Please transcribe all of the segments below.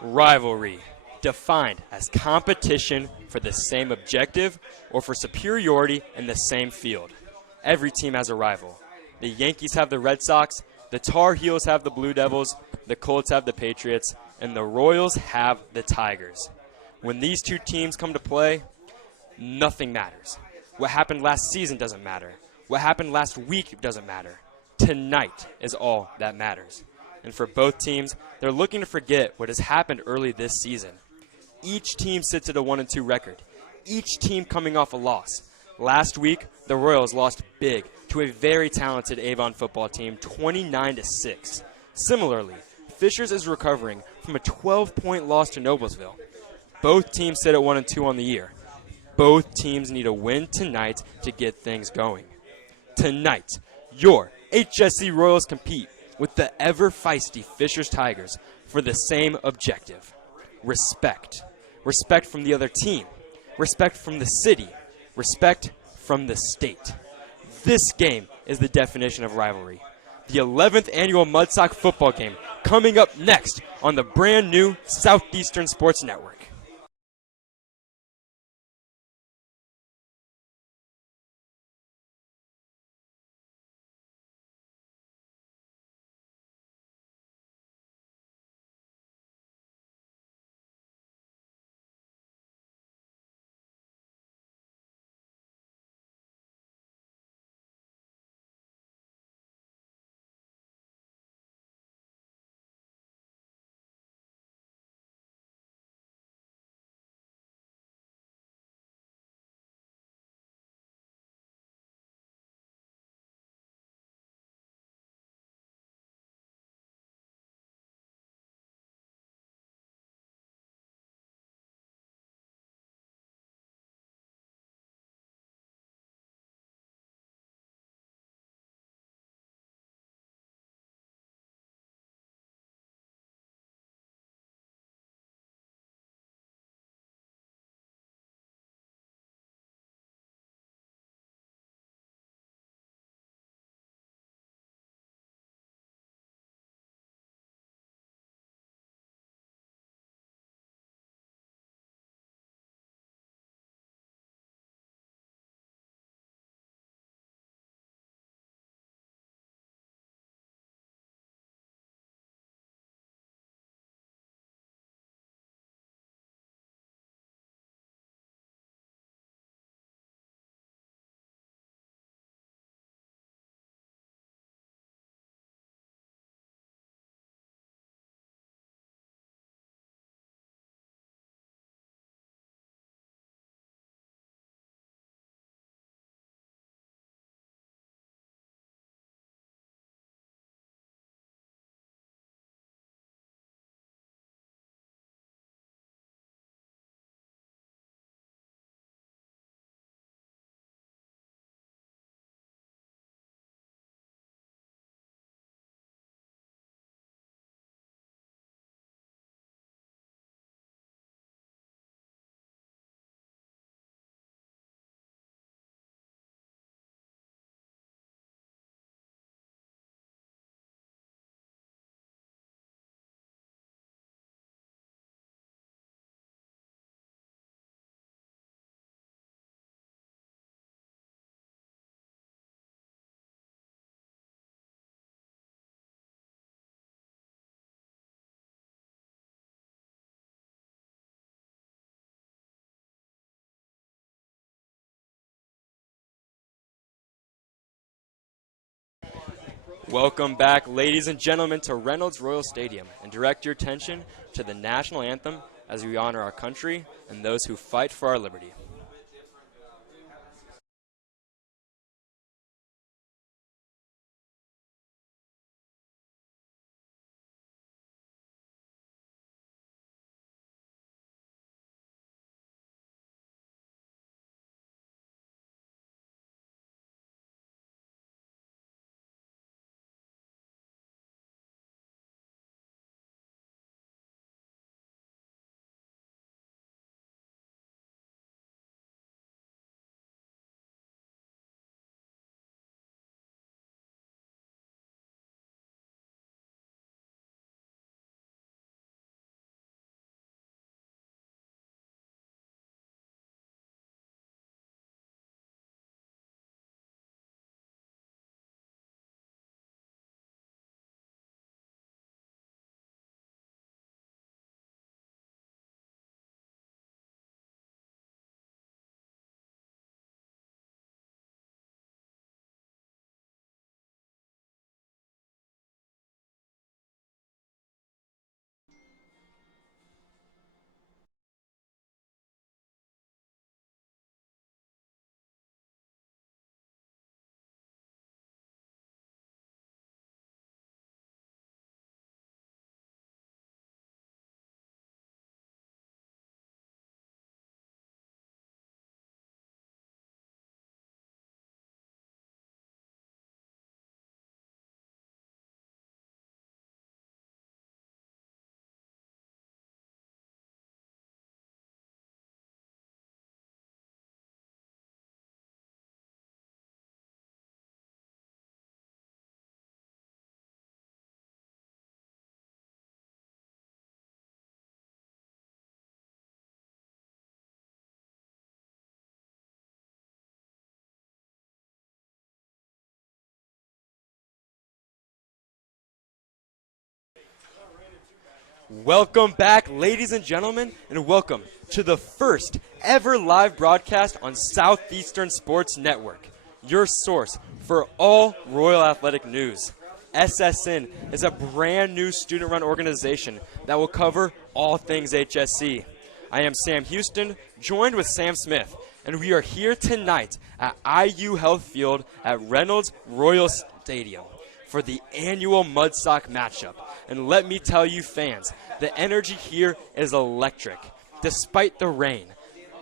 Rivalry, defined as competition for the same objective or for superiority in the same field. Every team has a rival. The Yankees have the Red Sox, the Tar Heels have the Blue Devils, the Colts have the Patriots, and the Royals have the Tigers. When these two teams come to play, nothing matters. What happened last season doesn't matter. What happened last week doesn't matter. Tonight is all that matters. And for both teams, they're looking to forget what has happened early this season. Each team sits at a 1-2 record. Each team coming off a loss. Last week, the Royals lost big to a very talented Avon football team, 29-6. Similarly, Fishers is recovering from a 12-point loss to Noblesville. Both teams sit at 1-2 on the year. Both teams need a win tonight to get things going. Tonight, your HSE Royals compete with the ever-feisty Fishers Tigers for the same objective: respect. Respect from the other team. Respect from the city. Respect from the state. This game is the definition of rivalry. The 11th annual Mudsock football game coming up next on the brand new Southeastern Sports Network. Welcome back, ladies and gentlemen, to Reynolds Royal Stadium, and direct your attention to the national anthem as we honor our country and those who fight for our liberty. Welcome back, ladies and gentlemen, and welcome to the first ever live broadcast on Southeastern Sports Network, your source for all Royal Athletic news. SSN is a brand new student-run organization that will cover all things HSE. I am Sam Huston, joined with Sam Smith, and we are here tonight at IU Health Field at Reynolds Royal Stadium for the annual Mudsock matchup. And let me tell you, fans, the energy here is electric. Despite the rain,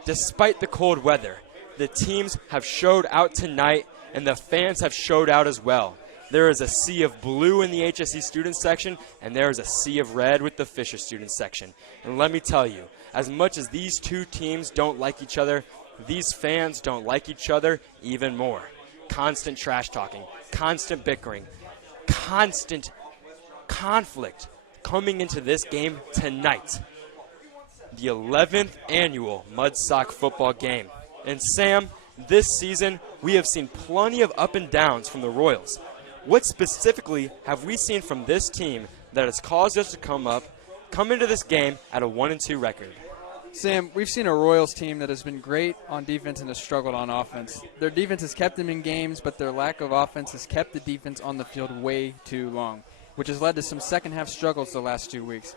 despite the cold weather, the teams have showed out tonight, and the fans have showed out as well. There is a sea of blue in the HSE student section, and there is a sea of red with the Fisher student section. And let me tell you, as much as these two teams don't like each other, these fans don't like each other even more. Constant trash talking, constant bickering, constant conflict coming into this game tonight. The 11th annual Mudsock football game. And Sam, this season we have seen plenty of up and downs from the Royals. What specifically have we seen from this team that has caused us to come into this game at a 1-2 record? Sam, we've seen a Royals team that has been great on defense and has struggled on offense. Their defense has kept them in games, but their lack of offense has kept the defense on the field way too long, which has led to some second-half struggles the last 2 weeks.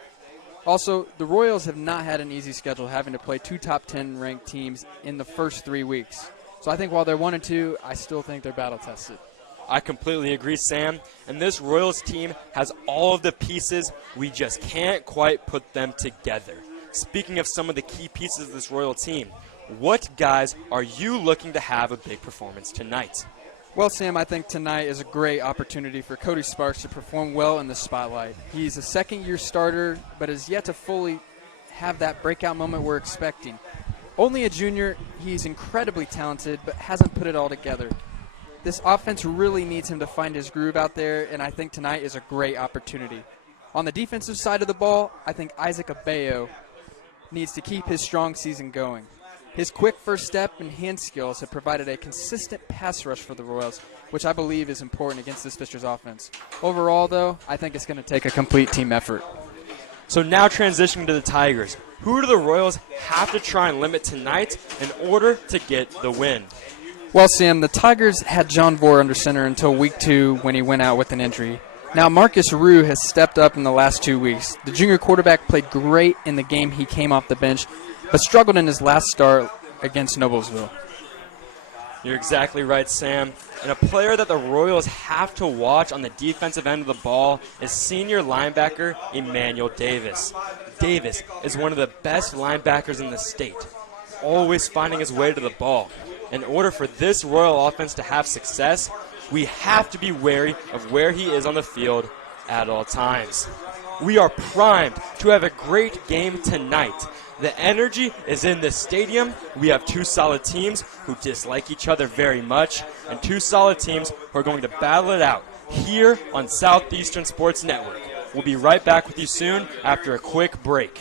Also, the Royals have not had an easy schedule, having to play two top 10 ranked teams in the first 3 weeks. So I think while they're 1-2, I still think they're battle-tested. I completely agree, Sam. And this Royals team has all of the pieces. We just can't quite put them together. Speaking of some of the key pieces of this Royal team, what guys are you looking to have a big performance tonight? Well, Sam, I think tonight is a great opportunity for Cody Sparks to perform well in the spotlight. He's a second-year starter, but has yet to fully have that breakout moment we're expecting. Only a junior, he's incredibly talented, but hasn't put it all together. This offense really needs him to find his groove out there, and I think tonight is a great opportunity. On the defensive side of the ball, I think Isaac Abeyo needs to keep his strong season going. His quick first step and hand skills have provided a consistent pass rush for the Royals, which I believe is important against this Fisher's offense. Overall, though, I think it's going to take a complete team effort. So now transitioning to the Tigers. Who do the Royals have to try and limit tonight in order to get the win? Well, Sam, the Tigers had John Vore under center until week 2 when he went out with an injury. Now, Marcus Roux has stepped up in the last 2 weeks. The junior quarterback played great in the game he came off the bench, but struggled in his last start against Noblesville. You're exactly right, Sam. And a player that the Royals have to watch on the defensive end of the ball is senior linebacker Emmanuel Davis. Davis is one of the best linebackers in the state, always finding his way to the ball. In order for this Royal offense to have success, we have to be wary of where he is on the field at all times. We are primed to have a great game tonight. The energy is in this stadium. We have two solid teams who dislike each other very much, and two solid teams who are going to battle it out here on Southeastern Sports Network. We'll be right back with you soon after a quick break.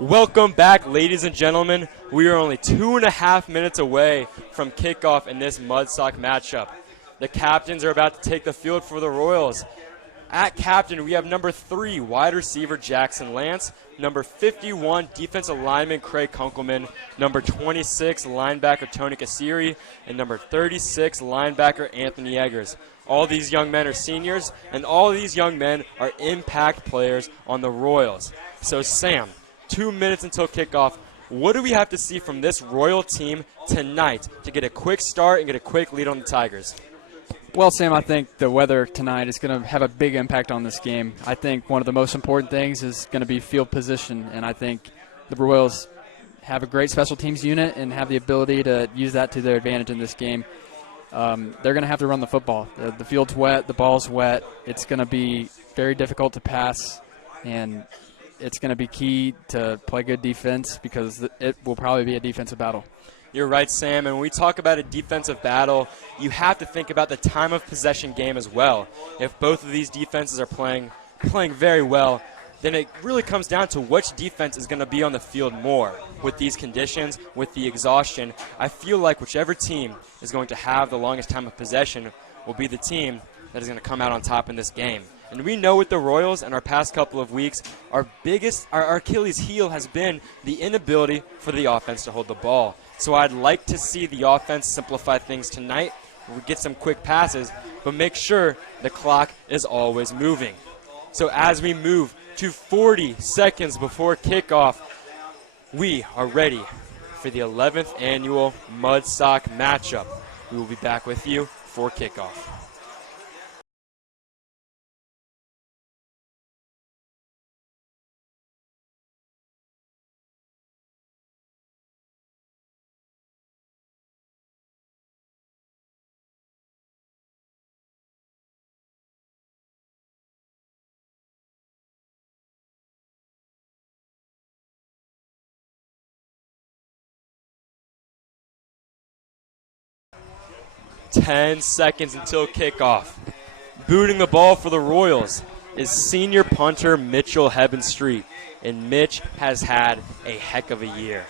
Welcome back, ladies and gentlemen. We are only 2.5 minutes away from kickoff in this Mudsock matchup. The captains are about to take the field for the Royals. At captain, we have number 3, wide receiver Jackson Lance, number 51, defensive lineman Craig Kunkelman, number 26, linebacker Tony Kasiri, and number 36, linebacker Anthony Eggers. All these young men are seniors, and all these young men are impact players on the Royals. So, Sam, 2 minutes until kickoff. What do we have to see from this Royal team tonight to get a quick start and get a quick lead on the Tigers? Well, Sam, I think the weather tonight is going to have a big impact on this game. I think one of the most important things is going to be field position, and I think the Royals have a great special teams unit and have the ability to use that to their advantage in this game. They're going to have to run the football. The field's wet, the ball's wet. It's going to be very difficult to pass, and it's going to be key to play good defense because it will probably be a defensive battle. You're right, Sam. And when we talk about a defensive battle, you have to think about the time of possession game as well. If both of these defenses are playing very well, then it really comes down to which defense is going to be on the field more. With these conditions, with the exhaustion, I feel like whichever team is going to have the longest time of possession will be the team that is going to come out on top in this game. And we know with the Royals in our past couple of weeks, our Achilles heel has been the inability for the offense to hold the ball. So I'd like to see the offense simplify things tonight. We get some quick passes, but make sure the clock is always moving. So as we move to 40 seconds before kickoff, we are ready for the 11th annual Mudsock matchup. We will be back with you for kickoff. Ten seconds until kickoff. Booting the ball for the Royals is senior punter Mitchell Hebenstreet, and Mitch has had a heck of a year.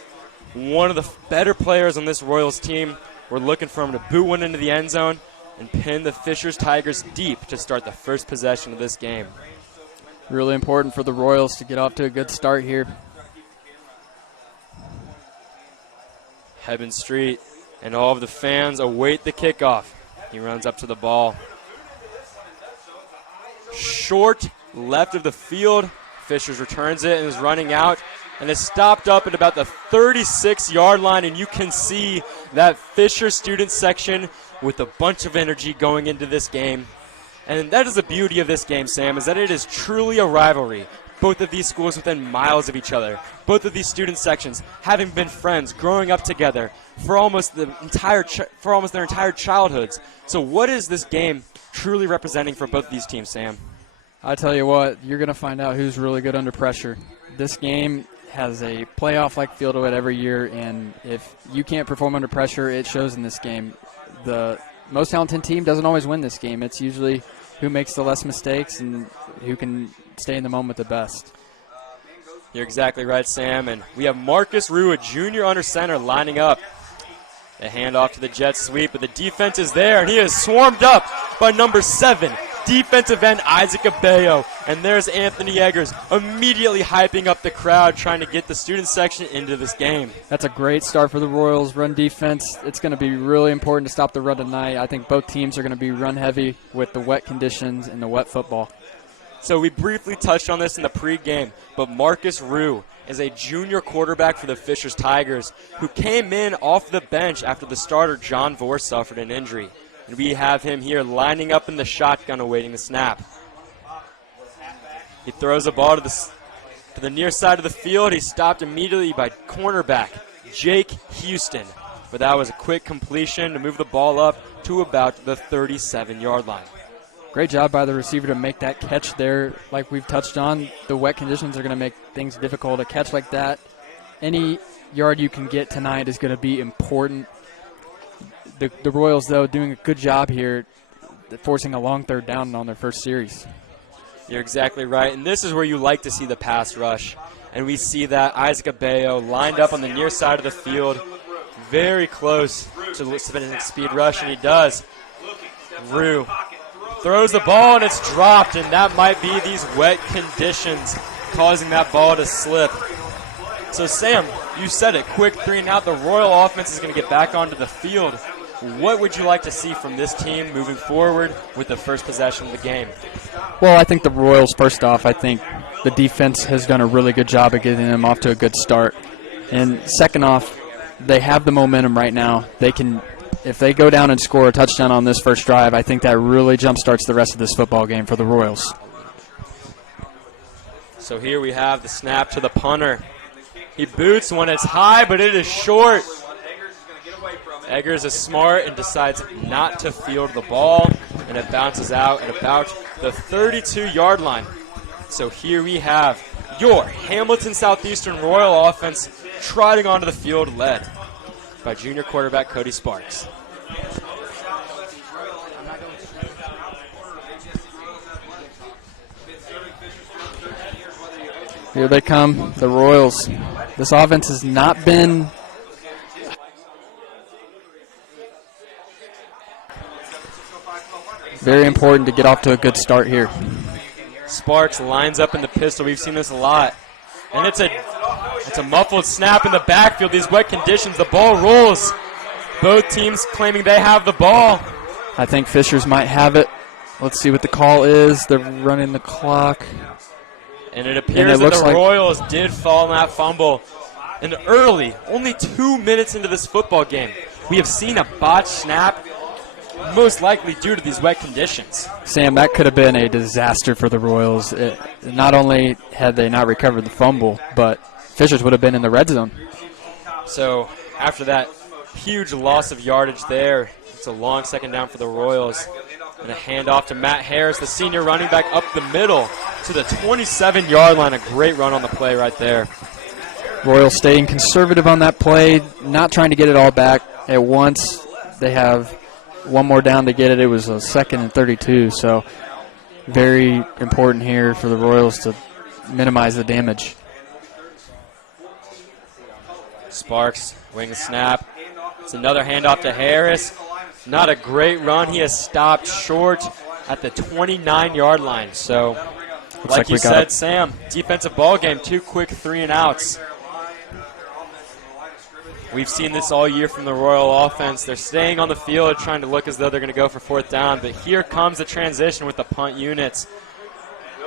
One of the better players on this Royals team. We're looking for him to boot one into the end zone and pin the Fishers Tigers deep to start the first possession of this game. Really important for the Royals to get off to a good start here. Hebenstreet and all of the fans await the kickoff. He runs up to the ball. Short left of the field. Fishers returns it and is running out and is stopped up at about the 36-yard line, and you can see that Fisher student section with a bunch of energy going into this game. And that is the beauty of this game, Sam, is that it is truly a rivalry. Both of these schools within miles of each other. Both of these student sections having been friends, growing up together for almost their entire childhoods. So what is this game truly representing for both of these teams, Sam? I tell you what, you're going to find out who's really good under pressure. This game has a playoff-like feel to it every year, and if you can't perform under pressure, it shows in this game. The most talented team doesn't always win this game. It's usually who makes the less mistakes and who can stay in the moment the best. You're exactly right, Sam. And we have Marcus Roux, a junior under center, lining up. The handoff to the jet sweep, but the defense is there, and he is swarmed up by number 7, defensive end Isaac Abeyo. And there's Anthony Eggers immediately hyping up the crowd, trying to get the student section into this game. That's a great start for the Royals. Run defense, it's going to be really important to stop the run tonight. I think both teams are going to be run heavy with the wet conditions and the wet football. So we briefly touched on this in the pregame, but Marcus Roux is a junior quarterback for the Fishers Tigers who came in off the bench after the starter John Vore suffered an injury. And we have him here lining up in the shotgun awaiting the snap. He throws the ball to the near side of the field. He's stopped immediately by cornerback Jake Huston. But that was a quick completion to move the ball up to about the 37-yard line. Great job by the receiver to make that catch there. Like we've touched on, the wet conditions are going to make things difficult. A catch like that, any yard you can get tonight is going to be important. The Royals, though, doing a good job here, forcing a long third down on their first series. You're exactly right, and this is where you like to see the pass rush. and we see that Isaac Abeyo lined up on the near side of the field, very close to the speed rush, and he does. Roux throws the ball, and it's dropped, and that might be these wet conditions causing that ball to slip. So, Sam, you said it, quick 3 and out. The Royal offense is going to get back onto the field. What would you like to see from this team moving forward with the first possession of the game? Well, I think the Royals, first off, I think the defense has done a really good job of getting them off to a good start. And second off, they have the momentum right now. They can, if they go down and score a touchdown on this first drive, I think that really jumpstarts the rest of this football game for the Royals. So here we have the snap to the punter. He boots when it's high, but it is short. Eggers is smart and decides not to field the ball, and it bounces out at about the 32-yard line. So here we have your Hamilton Southeastern Royal offense trotting onto the field, led by junior quarterback Cody Sparks. Here they come, the Royals. This offense has not been very important to get off to a good start here. Sparks lines up in the pistol. We've seen this a lot. And it's a muffled snap in the backfield. These wet conditions, the ball rolls. Both teams claiming they have the ball. I think Fishers might have it. Let's see what the call is. They're running the clock. And it appears that the Royals did fall in that fumble. And early, only 2 minutes into this football game, we have seen a botched snap, most likely due to these wet conditions. Sam, that could have been a disaster for the Royals. Not only had they not recovered the fumble, but Fishers would have been in the red zone. So after that huge loss of yardage there, it's a long second down for the Royals. And a handoff to Matt Harris, the senior running back, up the middle to the 27-yard line. A great run on the play right there. Royals staying conservative on that play, not trying to get it all back at once. They have one more down to get it. It was a 2nd and 32, so very important here for the Royals to minimize the damage. Sparks, wing snap. It's another handoff to Harris. Not a great run. He has stopped short at the 29-yard line. So, like you said, Sam, defensive ball game, 2 quick 3 and outs. We've seen this all year from the Royal offense. They're staying on the field, trying to look as though they're going to go for 4th down. But here comes the transition with the punt units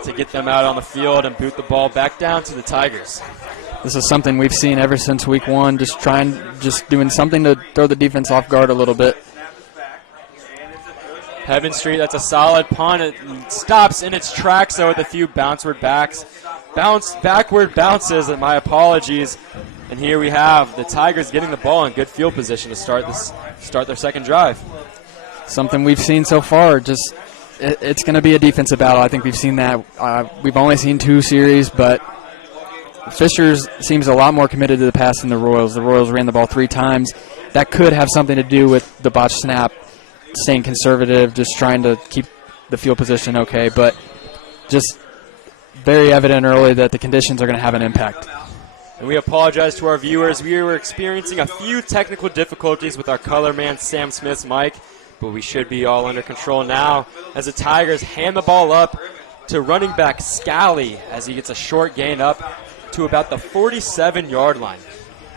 to get them out on the field and boot the ball back down to the Tigers. This is something we've seen ever since week 1, just doing something to throw the defense off guard a little bit. Heaven Street, that's a solid punt. It stops in its tracks, though, with a few backward bounces, and my apologies. And here we have the Tigers getting the ball in good field position to start their second drive. Something we've seen so far, it's going to be a defensive battle. I think we've seen that. We've only seen 2 series, but Fishers seems a lot more committed to the pass than the Royals. The Royals ran the ball 3 times. That could have something to do with the botched snap, staying conservative, just trying to keep the field position okay, but just very evident early that the conditions are going to have an impact. And we apologize to our viewers. We were experiencing a few technical difficulties with our color man, Sam Smith's mic, but we should be all under control now as the Tigers hand the ball up to running back Scally as he gets a short gain up to about the 47-yard line.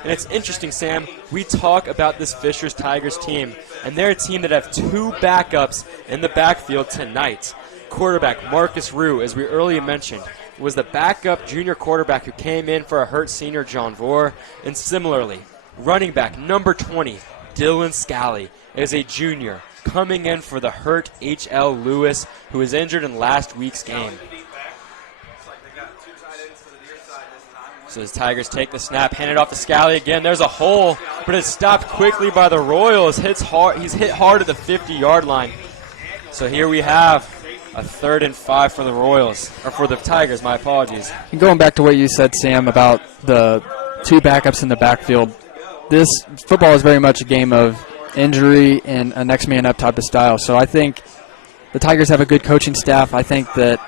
And it's interesting, Sam, we talk about this Fishers Tigers team, and they're a team that have 2 backups in the backfield tonight. Quarterback Marcus Roux, as we earlier mentioned, was the backup junior quarterback who came in for a hurt senior John Vore. And similarly, running back number 20, Dylan Scally, is a junior coming in for the hurt H.L. Lewis, who was injured in last week's game. So the Tigers take the snap, hand it off to Scally again. There's a hole, but it's stopped quickly by the Royals. He's hit hard at the 50-yard line. So here we have a 3rd and 5 for the Royals, or for the Tigers, my apologies. And going back to what you said, Sam, about the 2 backups in the backfield, this football is very much a game of injury and a next man up type of style. So I think the Tigers have a good coaching staff. I think that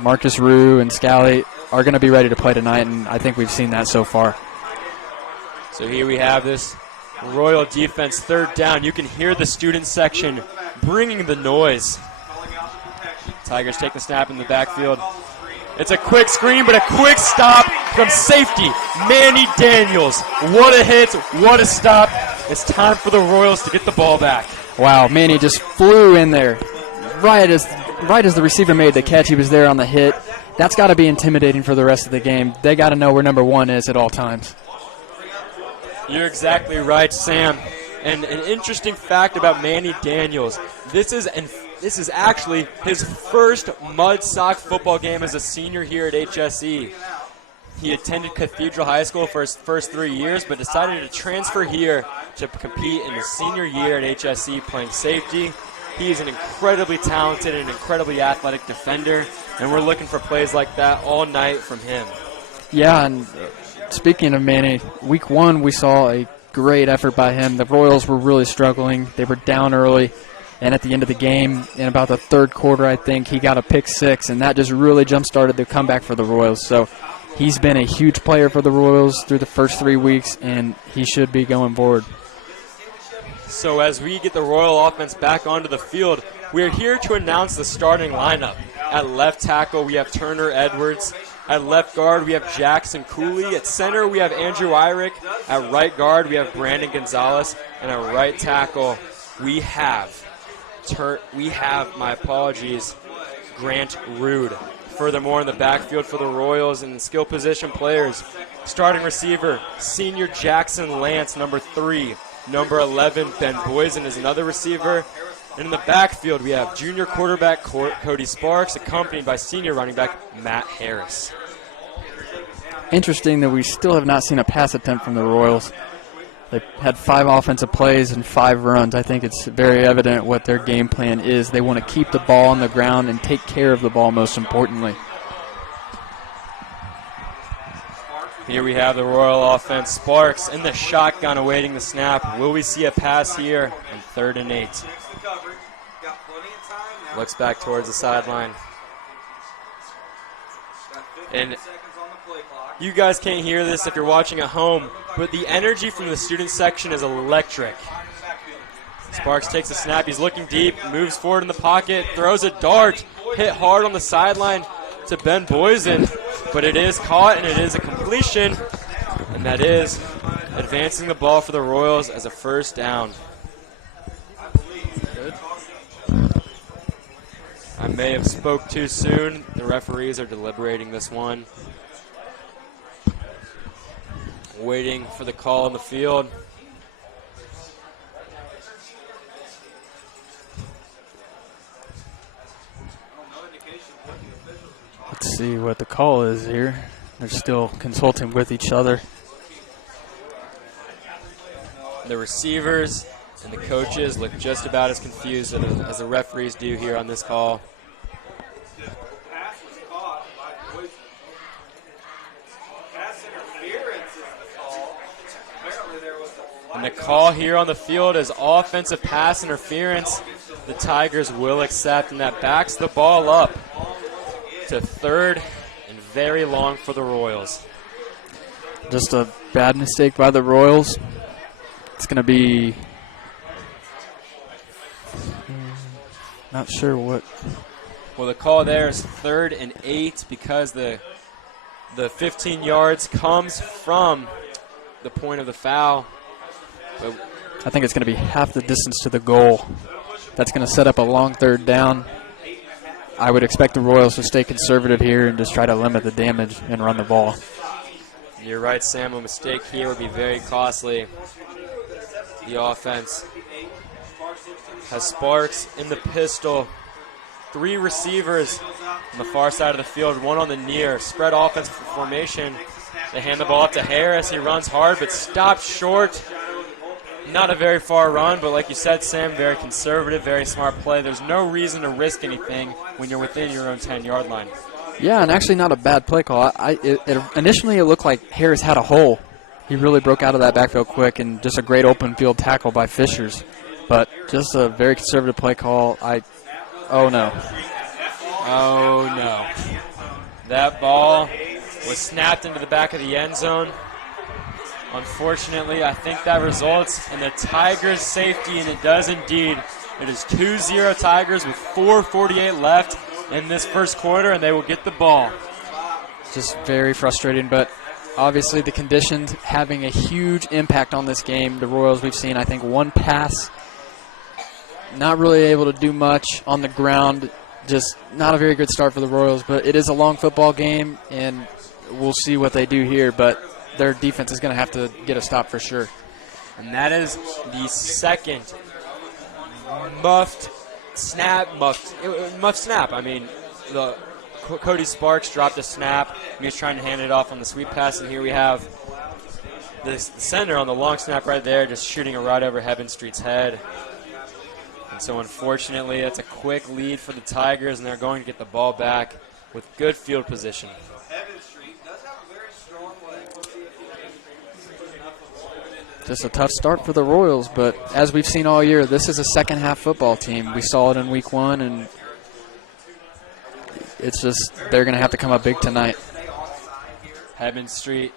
Marcus Roux and Scally are going to be ready to play tonight, and I think we've seen that so far. So here we have this Royal defense, third down. You can hear the student section bringing the noise. Tigers take the snap in the backfield. It's a quick screen, but a quick stop from safety, Manny Daniels. What a hit, what a stop. It's time for the Royals to get the ball back. Wow, Manny just flew in there. Right as the receiver made the catch, he was there on the hit. That's got to be intimidating for the rest of the game. They got to know where number 1 is at all times. You're exactly right, Sam. And an interesting fact about Manny Daniels, this is actually his first mud sock football game as a senior here at HSE. He attended Cathedral High School for his first 3 years, but decided to transfer here to compete in his senior year at HSE playing safety. He is an incredibly talented and incredibly athletic defender, and we're looking for plays like that all night from him. Yeah, and speaking of Manny, week 1 we saw a great effort by him. The Royals were really struggling. They were down early, and at the end of the game, in about the third quarter, I think, he got a pick 6, and that just really jump-started the comeback for the Royals. So he's been a huge player for the Royals through the first 3 weeks, and he should be going forward. So as we get the Royal offense back onto the field, we're here to announce the starting lineup. At left tackle, we have Turner Edwards. At left guard, we have Jackson Cooley. At center, we have Andrew Irick. At right guard, we have Brandon Gonzalez. And at right tackle, we have Grant Roux. Furthermore, in the backfield for the Royals and skill position players, starting receiver, senior Jackson Lance, number 3. Number 11, Ben Boysen is another receiver. And in the backfield, we have junior quarterback Cody Sparks, accompanied by senior running back Matt Harris. Interesting that we still have not seen a pass attempt from the Royals. They've had 5 offensive plays and 5 runs. I think it's very evident what their game plan is. They want to keep the ball on the ground and take care of the ball, most importantly. Here we have the Royal offense. Sparks in the shotgun awaiting the snap. Will we see a pass here on 3rd and 8? Looks back towards the sideline. And you guys can't hear this if you're watching at home, but the energy from the student section is electric. Sparks takes a snap. He's looking deep, moves forward in the pocket, throws a dart, hit hard on the sideline to Ben Boysen, but it is caught and it is a completion, and that is advancing the ball for the Royals as a first down. Good. I may have spoke too soon. The referees are deliberating this one. Waiting for the call on the field. Let's see what the call is here. They're still consulting with each other. The receivers and the coaches look just about as confused as the referees do here on this call. And the call here on the field is offensive pass interference. The Tigers will accept, and that backs the ball up to 3rd and very long for the Royals. Just a bad mistake by the Royals. It's going to be not sure what. Well, the call there is 3rd and 8 because the 15 yards comes from the point of the foul. But I think it's going to be half the distance to the goal. That's going to set up a long 3rd down. I would expect the Royals to stay conservative here and just try to limit the damage and run the ball. You're right, Sam. A mistake here would be very costly. The offense has Sparks in the pistol. 3 receivers on the far side of the field, 1 on the near. Spread offense formation. They hand the ball up to Harris. He runs hard but stopped short. Not a very far run, but like you said, Sam, very conservative, very smart play. There's no reason to risk anything when you're within your own 10-yard line. Yeah, and actually not a bad play call. Initially, it looked like Harris had a hole. He really broke out of that backfield quick, and just a great open field tackle by Fishers. But just a very conservative play call. Oh, no. Oh, no. That ball was snapped into the back of the end zone. Unfortunately, I think that results in the Tigers' safety, and it does indeed. It is 2-0 Tigers with 4:48 left in this first quarter, and they will get the ball. Just very frustrating, but obviously the conditions having a huge impact on this game. The Royals, we've seen, I think, one pass, not really able to do much on the ground. Just not a very good start for the Royals, but it is a long football game, and we'll see what they do here, but their defense is going to have to get a stop for sure. And that is the second muffed snap. I mean, Cody Sparks dropped a snap. He was trying to hand it off on the sweep pass, and here we have the center on the long snap right there, just shooting it right over Heaven Street's head. And so unfortunately, that's a quick lead for the Tigers, and they're going to get the ball back with good field position. Just a tough start for the Royals, but as we've seen all year, this is a second-half football team. We saw it in Week 1, and it's just they're going to have to come up big tonight. Heaven Street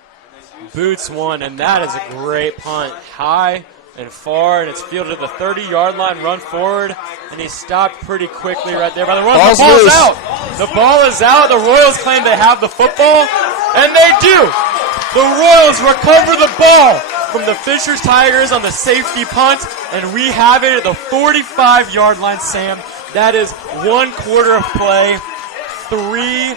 boots one, and that is a great punt. High and far, and it's fielded to the 30-yard line, run forward, and he's stopped pretty quickly right there by the Royals. The ball is out. The ball is out. The Royals claim they have the football, and they do. The Royals recover the ball from the Fishers Tigers on the safety punt, and we have it at the 45-yard line, Sam. That is 1 quarter of play, 3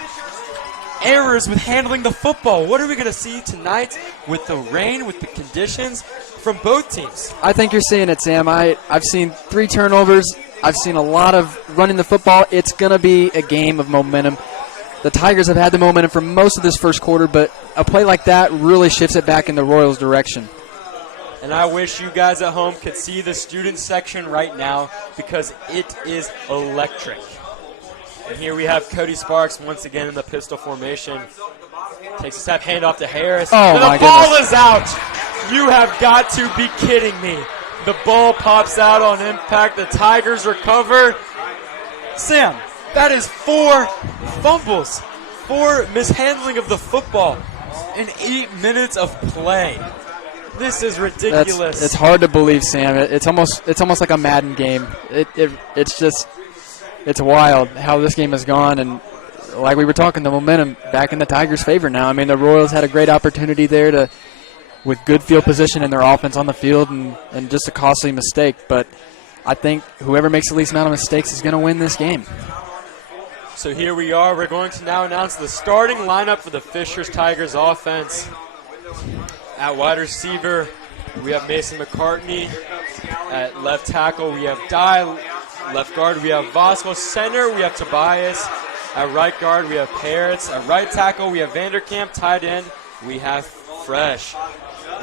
errors with handling the football. What are we going to see tonight with the rain, with the conditions from both teams? I think you're seeing it, Sam. I've seen 3 turnovers. I've seen a lot of running the football. It's going to be a game of momentum. The Tigers have had the momentum for most of this first quarter, but a play like that really shifts it back in the Royals' direction. And I wish you guys at home could see the student section right now because it is electric. And here we have Cody Sparks once again in the pistol formation. Takes a step, handoff to Harris. Oh, and my the ball goodness. is out. You have got to be kidding me. The ball pops out on impact. The Tigers recover. Sam, that is 4 fumbles, 4 mishandling of the football in 8 minutes of play. This is ridiculous. It's hard to believe, Sam. It's almost like a Madden game. It's wild how this game has gone, and like we were talking, the momentum back in the Tigers' favor now. I mean, the Royals had a great opportunity there with good field position and their offense on the field, and just a costly mistake. But I think whoever makes the least amount of mistakes is going to win this game. So here we are. We're going to now announce the starting lineup for the Fishers Tigers offense. At wide receiver, we have Mason McCartney. At left tackle, we have Dye. Left guard, we have Vasco. Center, we have Tobias. At right guard, we have Parrots. At right tackle, we have Vanderkamp. Tight end, we have Fresh.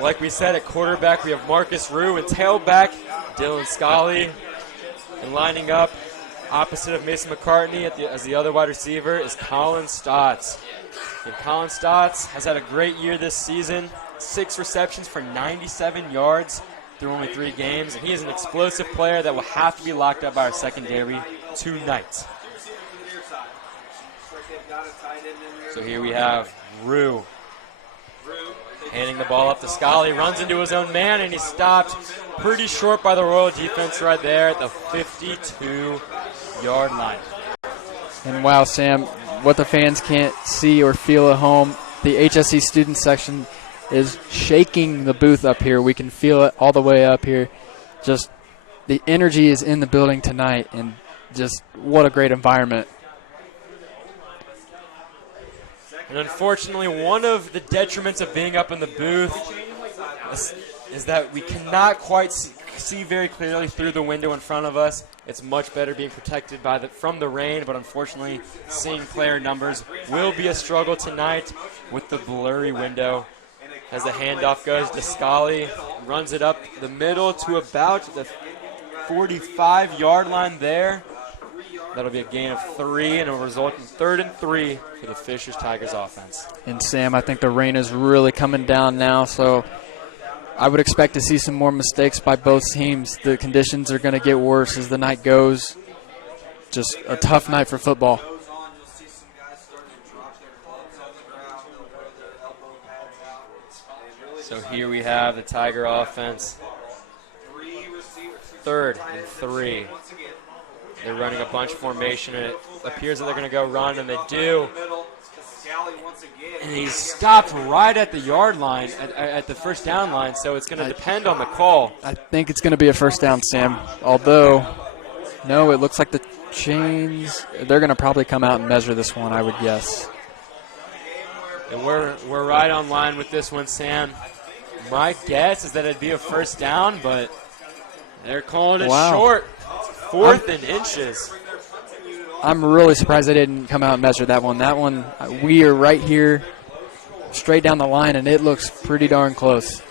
Like we said, at quarterback, we have Marcus Roux. And tailback, Dylan Scully. And lining up, opposite of Mason McCartney as the other wide receiver is Colin Stotts. And Colin Stotts has had a great year this season. 6 receptions for 97 yards through only 3 games. And he is an explosive player that will have to be locked up by our secondary tonight. So here we have Roux handing the ball up to Scully. Runs into his own man, and he's stopped pretty short by the Royal defense right there at the 52-yard line. And wow, Sam, what the fans can't see or feel at home, the HSE student section is shaking the booth up here. We can feel it all the way up here. Just the energy is in the building tonight, and just what a great environment. And unfortunately, one of the detriments of being up in the booth is that we cannot quite see very clearly through the window in front of us. It's much better being protected from the rain, but unfortunately, seeing player numbers will be a struggle tonight with the blurry window. As the handoff goes to Scully, runs it up the middle to about the 45-yard line there. That'll be a gain of 3, and it'll result in 3rd and 3 for the Fishers Tigers offense. And Sam, I think the rain is really coming down now, so I would expect to see some more mistakes by both teams. The conditions are going to get worse as the night goes. Just a tough night for football. So here we have the Tiger offense. 3rd and 3. They're running a bunch formation, and it appears that they're going to go run, and they do. And he's stopped right at the yard line, at the first down line, so it's going to depend on the call. I think it's going to be a first down, Sam. Although, no, it looks like the chains, they're going to probably come out and measure this one, I would guess. And we're right on line with this one, Sam. My guess is that it'd be a first down, but they're calling it short. 4th and inches. I'm really surprised they didn't come out and measure that one. That one, we are right here, straight down the line, and it looks pretty darn close.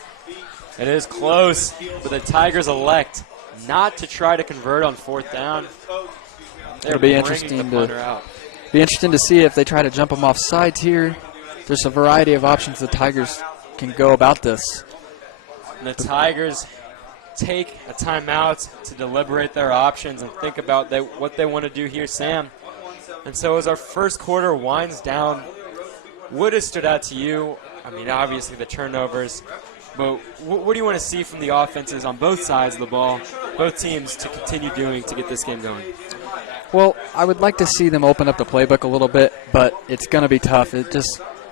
It is close, but the Tigers elect not to try to convert on 4th down. It'll be interesting to see if they try to jump them off sides here. There's a variety of options the Tigers can go about this. And the Tigers take a timeout to deliberate their options and think about what they want to do here, Sam. And so as our first quarter winds down, what has stood out to you? I mean, obviously the turnovers, but what do you want to see from the offenses on both sides of the ball, both teams, to continue doing to get this game going? Well, I would like to see them open up the playbook a little bit, but it's going to be tough.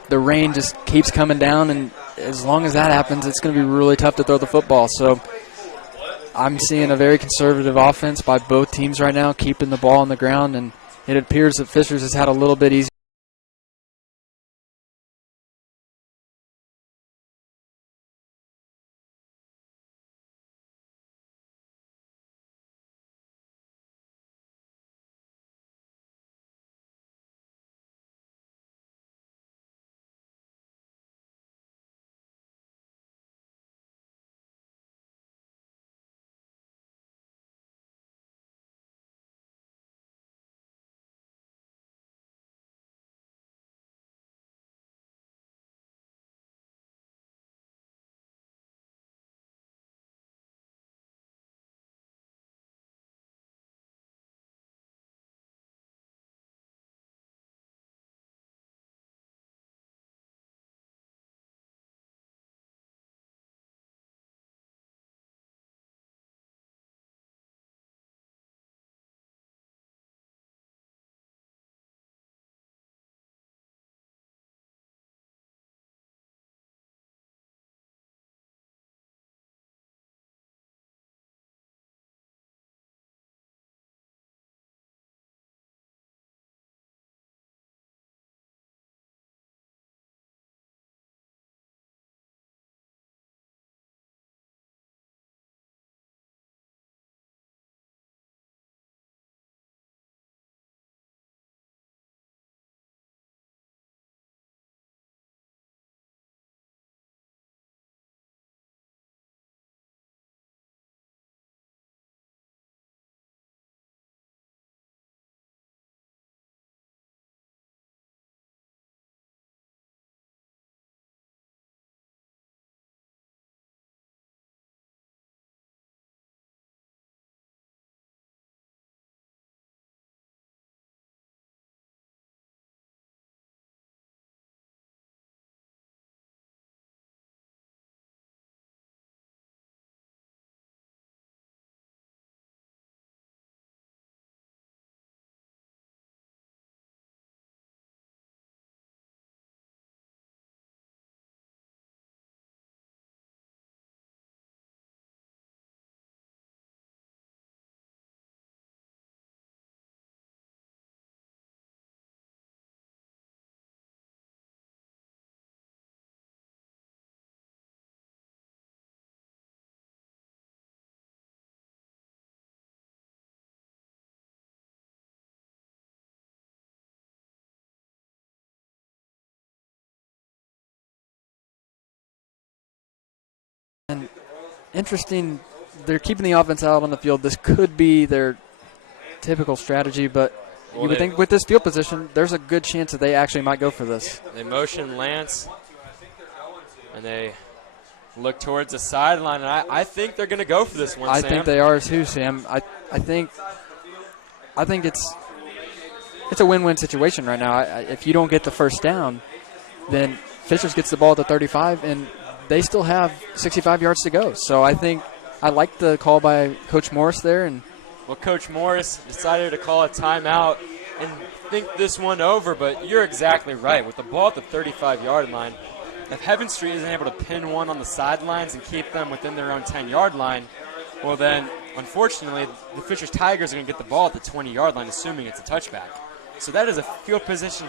The rain just keeps coming down, and as long as that happens, it's going to be really tough to throw the football. So I'm seeing a very conservative offense by both teams right now, keeping the ball on the ground, and it appears that Fishers has had a little bit easier. And interesting, they're keeping the offense out on the field. This could be their typical strategy, but you would think with this field position, there's a good chance that they actually might go for this. They motion Lance, and they look towards the sideline, and I think they're going to go for this one, I Sam. think they are too, Sam. I think it's a win-win situation right now. If you don't get the first down, then Fishers gets the ball at the 35, and they still have 65 yards to go. So I think I like the call by Coach Morris there. And well, Coach Morris decided to call a timeout and think this one over, but you're exactly right. With the ball at the 35-yard line, if Heaven Street isn't able to pin one on the sidelines and keep them within their own 10-yard line, well then, unfortunately, the Fishers Tigers are going to get the ball at the 20-yard line, assuming it's a touchback. So that is a field position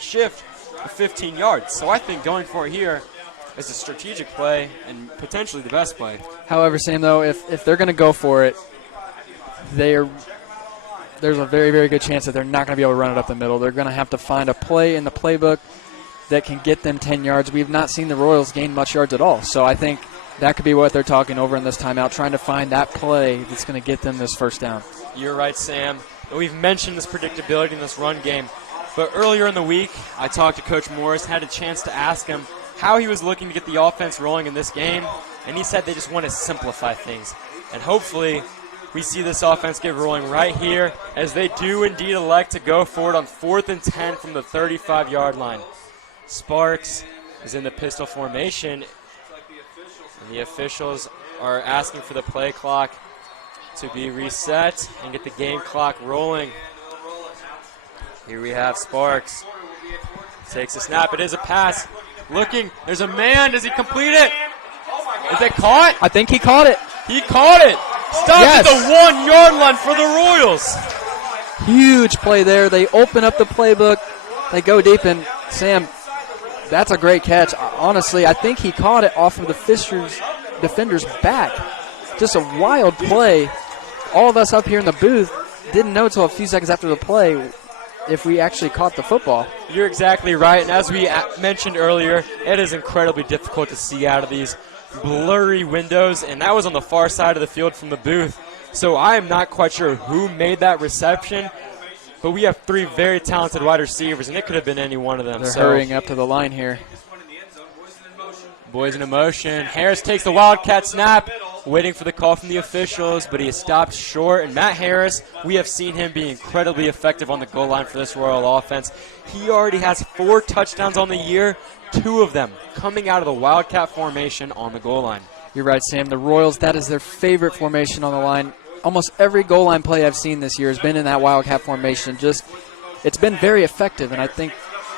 shift of 15 yards. So I think going for it here is a strategic play and potentially the best play. However, Sam, though, if they're going to go for it, there's a very, very good chance that they're not going to be able to run it up the middle. They're going to have to find a play in the playbook that can get them 10 yards. We've not seen the Royals gain much yards at all. So I think that could be what they're talking over in this timeout, trying to find that play that's going to get them this first down. You're right, Sam. We've mentioned this predictability in this run game. But earlier in the week, I talked to Coach Morris, had a chance to ask him how he was looking to get the offense rolling in this game. And he said they just want to simplify things. And hopefully we see this offense get rolling right here as they do indeed elect to go forward on 4th and 10 from the 35-yard line. Sparks is in the pistol formation, and the officials are asking for the play clock to be reset and get the game clock rolling. Here we have Sparks. Takes a snap. It is a pass. Looking. There's a man. Does he complete it? Is it caught? I think he caught it. He caught it. Stopped at the 1-yard line for the Royals. Huge play there. They open up the playbook. They go deep, and Sam, that's a great catch. Honestly, I think he caught it off of the Fishers defender's back. Just a wild play. All of us up here in the booth didn't know until a few seconds after the play if we actually caught the football. You're exactly right, and as we mentioned earlier, it is incredibly difficult to see out of these blurry windows, and that was on the far side of the field from the booth. So I am not quite sure who made that reception, but we have 3 very talented wide receivers, and it could have been any one of them. They're hurrying up to the line here. Boys in motion. Harris takes the Wildcat snap, waiting for the call from the officials, but he is stopped short. And Matt Harris, we have seen him be incredibly effective on the goal line for this Royal offense. He already has 4 touchdowns on the year, 2 of them coming out of the Wildcat formation on the goal line. You're right, Sam. The Royals, that is their favorite formation on the line. Almost every goal line play I've seen this year has been in that Wildcat formation. It's been very effective, and I think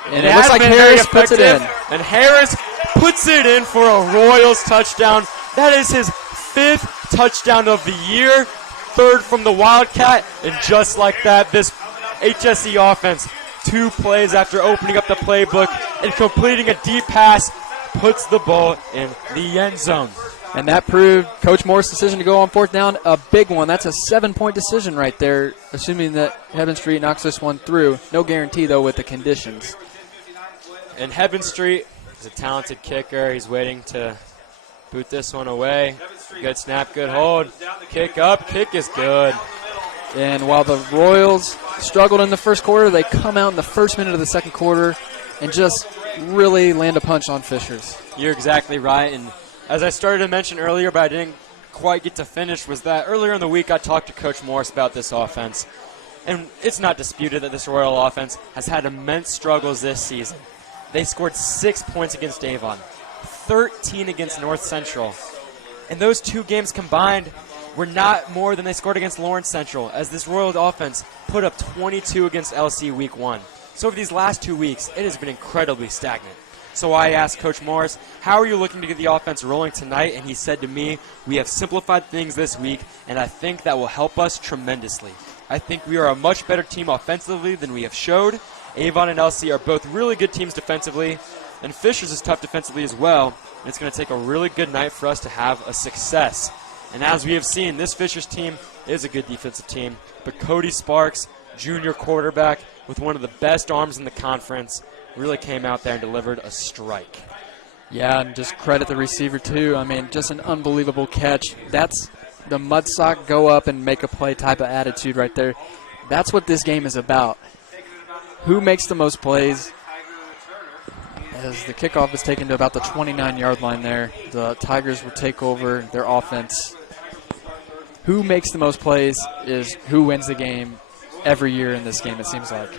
it looks like Harris puts it in. And Harris puts it in for a Royals touchdown. That is his 5th touchdown of the year, 3rd from the Wildcat, and just like that, this HSE offense, 2 plays after opening up the playbook and completing a deep pass, puts the ball in the end zone. And that proved Coach Moore's decision to go on 4th down, a big one. That's a 7-point decision right there, assuming that Heaven Street knocks this one through. No guarantee, though, with the conditions. And Heaven Street is a talented kicker. He's waiting to boot this one away. Good snap, good hold. Kick up, kick is good. And while the Royals struggled in the first quarter, they come out in the first minute of the second quarter and just really land a punch on Fishers. You're exactly right. And as I started to mention earlier, but I didn't quite get to finish, was that earlier in the week I talked to Coach Morris about this offense. And it's not disputed that this Royal offense has had immense struggles this season. They scored 6 points against Avon, 13 against North Central. And those 2 games combined were not more than they scored against Lawrence Central, as this Royal offense put up 22 against LC week 1. So over these last 2 weeks, it has been incredibly stagnant. So I asked Coach Morris, how are you looking to get the offense rolling tonight? And he said to me, we have simplified things this week, and I think that will help us tremendously. I think we are a much better team offensively than we have showed. Avon and LC are both really good teams defensively, and Fishers is tough defensively as well. And it's going to take a really good night for us to have a success. And as we have seen, this Fishers team is a good defensive team, but Cody Sparks, junior quarterback with one of the best arms in the conference, really came out there and delivered a strike. Yeah, and just credit the receiver, too. I mean, just an unbelievable catch. That's the mud sock, go up and make a play type of attitude right there. That's what this game is about. Who makes the most plays? As the kickoff is taken to about the 29-yard line there, the Tigers will take over their offense. Who makes the most plays is who wins the game every year in this game, it seems like.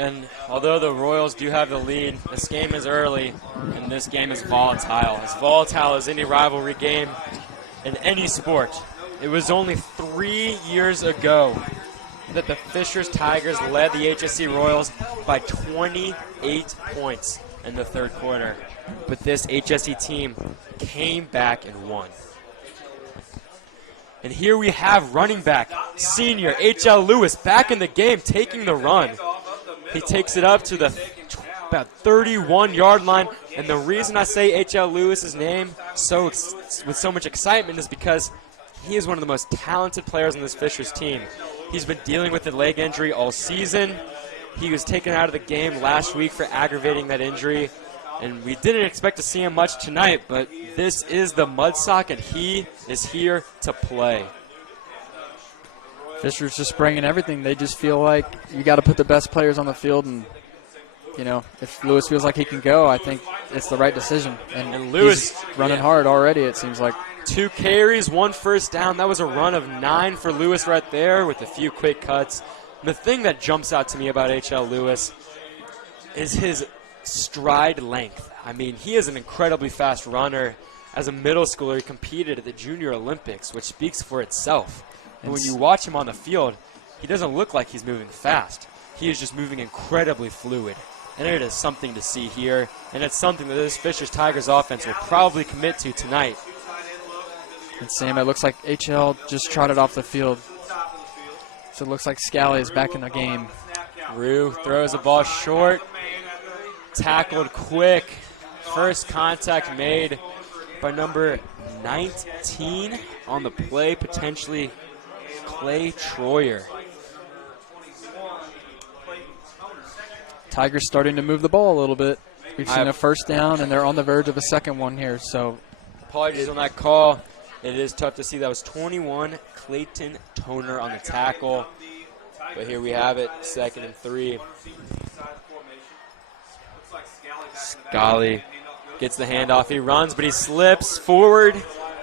And although the Royals do have the lead, this game is early, and this game is volatile. As volatile as any rivalry game in any sport. It was only 3 years ago that the Fishers Tigers led the HSE Royals by 28 points in the third quarter. But this HSE team came back and won. And here we have running back, senior H.L. Lewis, back in the game, taking the run. He takes it up to the about 31-yard line. And the reason I say H.L. Lewis's name with so much excitement is because he is one of the most talented players on this Fishers team. He's been dealing with a leg injury all season. He was taken out of the game last week for aggravating that injury. And we didn't expect to see him much tonight, but this is the Mudsock, and he is here to play. Fishers just bringing everything. They just feel like you got to put the best players on the field, and if Lewis feels like he can go, I think it's the right decision. And Lewis he's running hard already, it seems like. 2 carries, 1 first down. That was a run of 9 for Lewis right there with a few quick cuts. And the thing that jumps out to me about H.L. Lewis is his stride length. I mean, he is an incredibly fast runner. As a middle schooler, he competed at the Junior Olympics, which speaks for itself. But when you watch him on the field, he doesn't look like he's moving fast. He is just moving incredibly fluid. And it is something to see here. And it's something that this Fishers Tigers offense will probably commit to tonight. And Sam, it looks like HL just trotted off the field. So it looks like Scally is back in the game. Roux throws the ball short. Tackled quick. First contact made by number 19 on the play, potentially Clay Troyer. Tigers starting to move the ball a little bit. We've seen a first down, and they're on the verge of a second one here. So apologies on that call. It is tough to see. That was 21, Clayton Toner on the tackle. But here we have it, 2nd and 3. Scally gets the handoff. He runs, but he slips forward.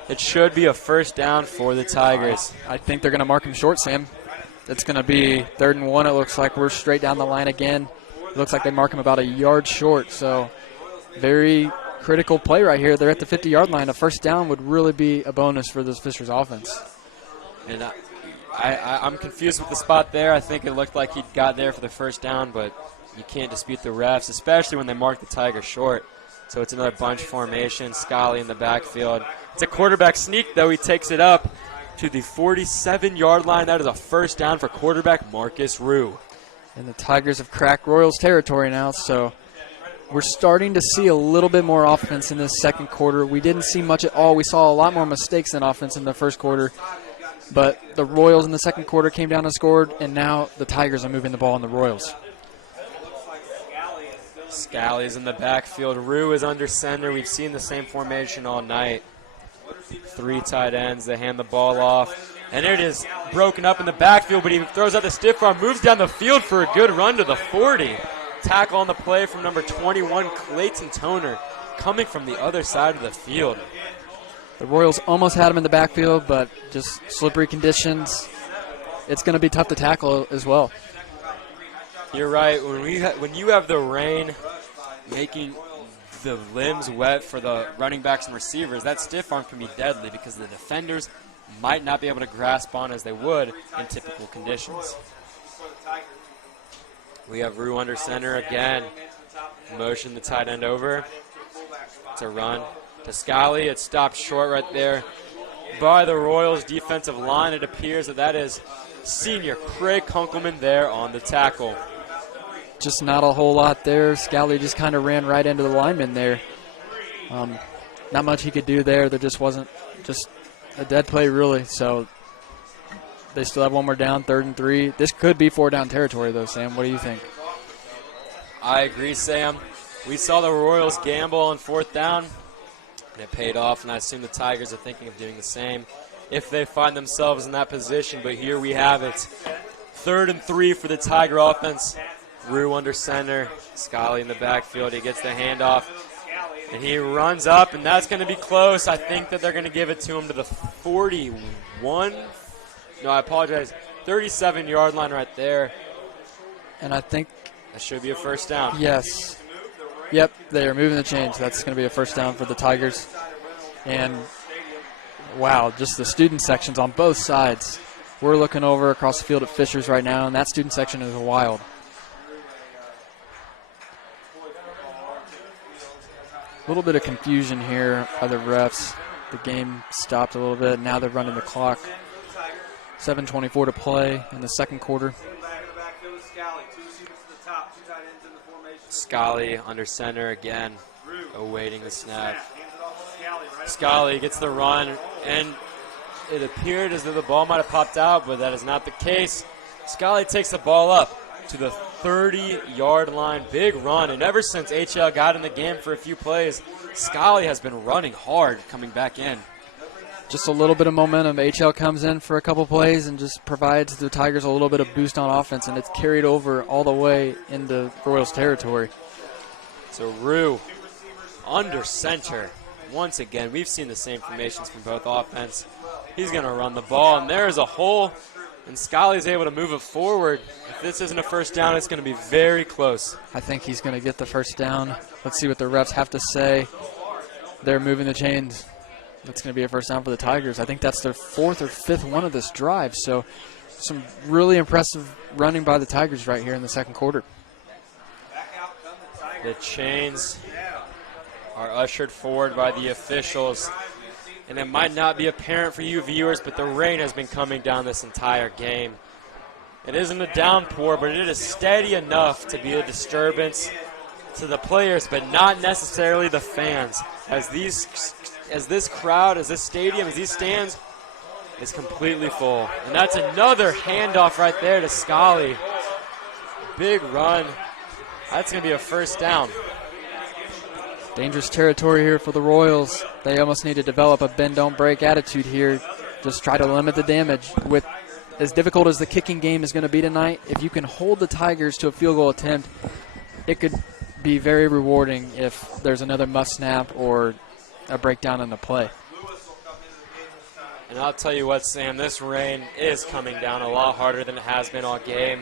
It should be a first down for the Tigers. I think they're going to mark him short, Sam. It's going to be 3rd and 1. It looks like we're straight down the line again. It looks like they mark him about a yard short. So very critical play right here. They're at the 50-yard line. A first down would really be a bonus for this Fishers offense. And I'm confused with the spot there. I think it looked like he got there for the first down, but you can't dispute the refs, especially when they mark the Tigers short. So it's another bunch formation. Scally in the backfield. It's a quarterback sneak, though. He takes it up to the 47-yard line. That is a first down for quarterback Marcus Roux. And the Tigers have cracked Royals territory now, so we're starting to see a little bit more offense in this second quarter. We didn't see much at all. We saw a lot more mistakes than offense in the first quarter. But the Royals in the second quarter came down and scored, and now the Tigers are moving the ball on the Royals. Scally's in the backfield. Roux is under center. We've seen the same formation all night. 3 tight ends. They hand the ball off. And it is broken up in the backfield, but he throws out the stiff arm, moves down the field for a good run to the 40. Tackle on the play from number 21, Clayton Toner, coming from the other side of the field. The Royals almost had him in the backfield, but just slippery conditions. It's going to be tough to tackle as well. You're right. When you have the rain making the limbs wet for the running backs and receivers, that stiff arm can be deadly because the defenders might not be able to grasp on as they would in typical conditions. We have Roux under center again. Motion the tight end over. It's a run to Scally. It's stopped short right there by the Royals defensive line. It appears that is senior Craig Kunkelman there on the tackle. Just not a whole lot there. Scally just kind of ran right into the lineman there. Not much he could do there. There just wasn't just a dead play, really. So they still have one more down, 3rd and 3. This could be 4-down territory, though, Sam. What do you think? I agree, Sam. We saw the Royals gamble on 4th down, and it paid off, and I assume the Tigers are thinking of doing the same if they find themselves in that position. But here we have it. 3rd and 3 for the Tiger offense. Roux under center. Scally in the backfield. He gets the handoff. And he runs up, and that's going to be close. I think that they're going to give it to him to the 41. No, I apologize. 37-yard line right there. And I think That should be a first down. Yes. Yep, they are moving the chains. That's going to be a first down for the Tigers. And, wow, just the student sections on both sides. We're looking over across the field at Fisher's right now, and that student section is wild. A little bit of confusion here by the refs. The game stopped a little bit. Now they're running the clock. 7:24 to play in the second quarter. Scully under center again, awaiting the snap. Scully gets the run, and it appeared as though the ball might have popped out, but that is not the case. Scully takes the ball up to the 30-yard line. Big run, and ever since HL got in the game for a few plays, Scully has been running hard coming back in. Just a little bit of momentum. HL comes in for a couple plays and just provides the Tigers a little bit of boost on offense, and it's carried over all the way into Royals territory. So Roux under center. Once again, we've seen the same formations from both offense. He's going to run the ball, and there's a hole, and Scully's able to move it forward. If this isn't a first down, it's going to be very close. I think he's going to get the first down. Let's see what the refs have to say. They're moving the chains. That's going to be a first down for the Tigers. I think that's their fourth or fifth one of this drive. So some really impressive running by the Tigers right here in the second quarter. The chains are ushered forward by the officials. And it might not be apparent for you viewers, but the rain has been coming down this entire game. It isn't a downpour, but it is steady enough to be a disturbance to the players, but not necessarily the fans. As this crowd, as this stadium, as these stands is completely full. And that's another handoff right there to Scully. Big run. That's going to be a first down. Dangerous territory here for the Royals. They almost need to develop a bend-don't-break attitude here. Just try to limit the damage. With as difficult as the kicking game is going to be tonight, if you can hold the Tigers to a field goal attempt, it could be very rewarding if there's another must snap or a breakdown in the play. And I'll tell you what, Sam, this rain is coming down a lot harder than it has been all game.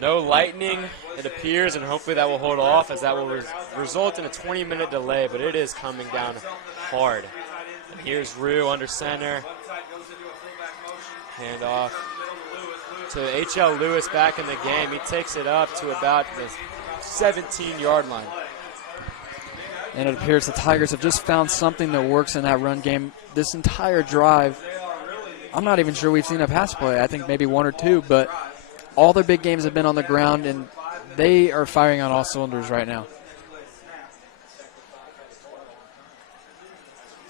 No lightning, it appears, and hopefully that will hold off, as that will result in a 20-minute delay, but it is coming down hard. And here's Roux under center. Hand off to HL Lewis back in the game. He takes it up to about the 17-yard line. And it appears the Tigers have just found something that works in that run game. This entire drive, I'm not even sure we've seen a pass play. I think maybe one or two, but all their big games have been on the ground, and they are firing on all cylinders right now.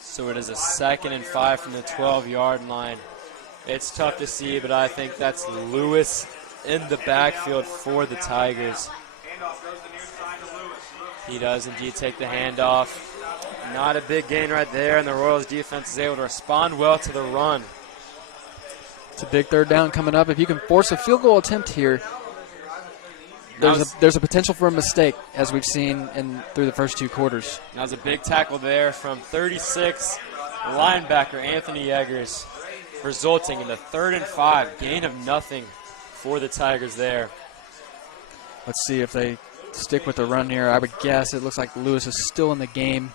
So it is a 2nd and 5 from the 12-yard line. It's tough to see, but I think that's Lewis in the backfield for the Tigers. He does indeed take the handoff. Not a big gain right there, and the Royals defense is able to respond well to the run. It's a big third down coming up. If you can force a field goal attempt here, there's a potential for a mistake, as we've seen through the first two quarters. That was a big tackle there from 36 linebacker Anthony Eggers, resulting in the 3rd and 5, gain of nothing for the Tigers there. Let's see if they stick with the run here. I would guess it looks like Lewis is still in the game.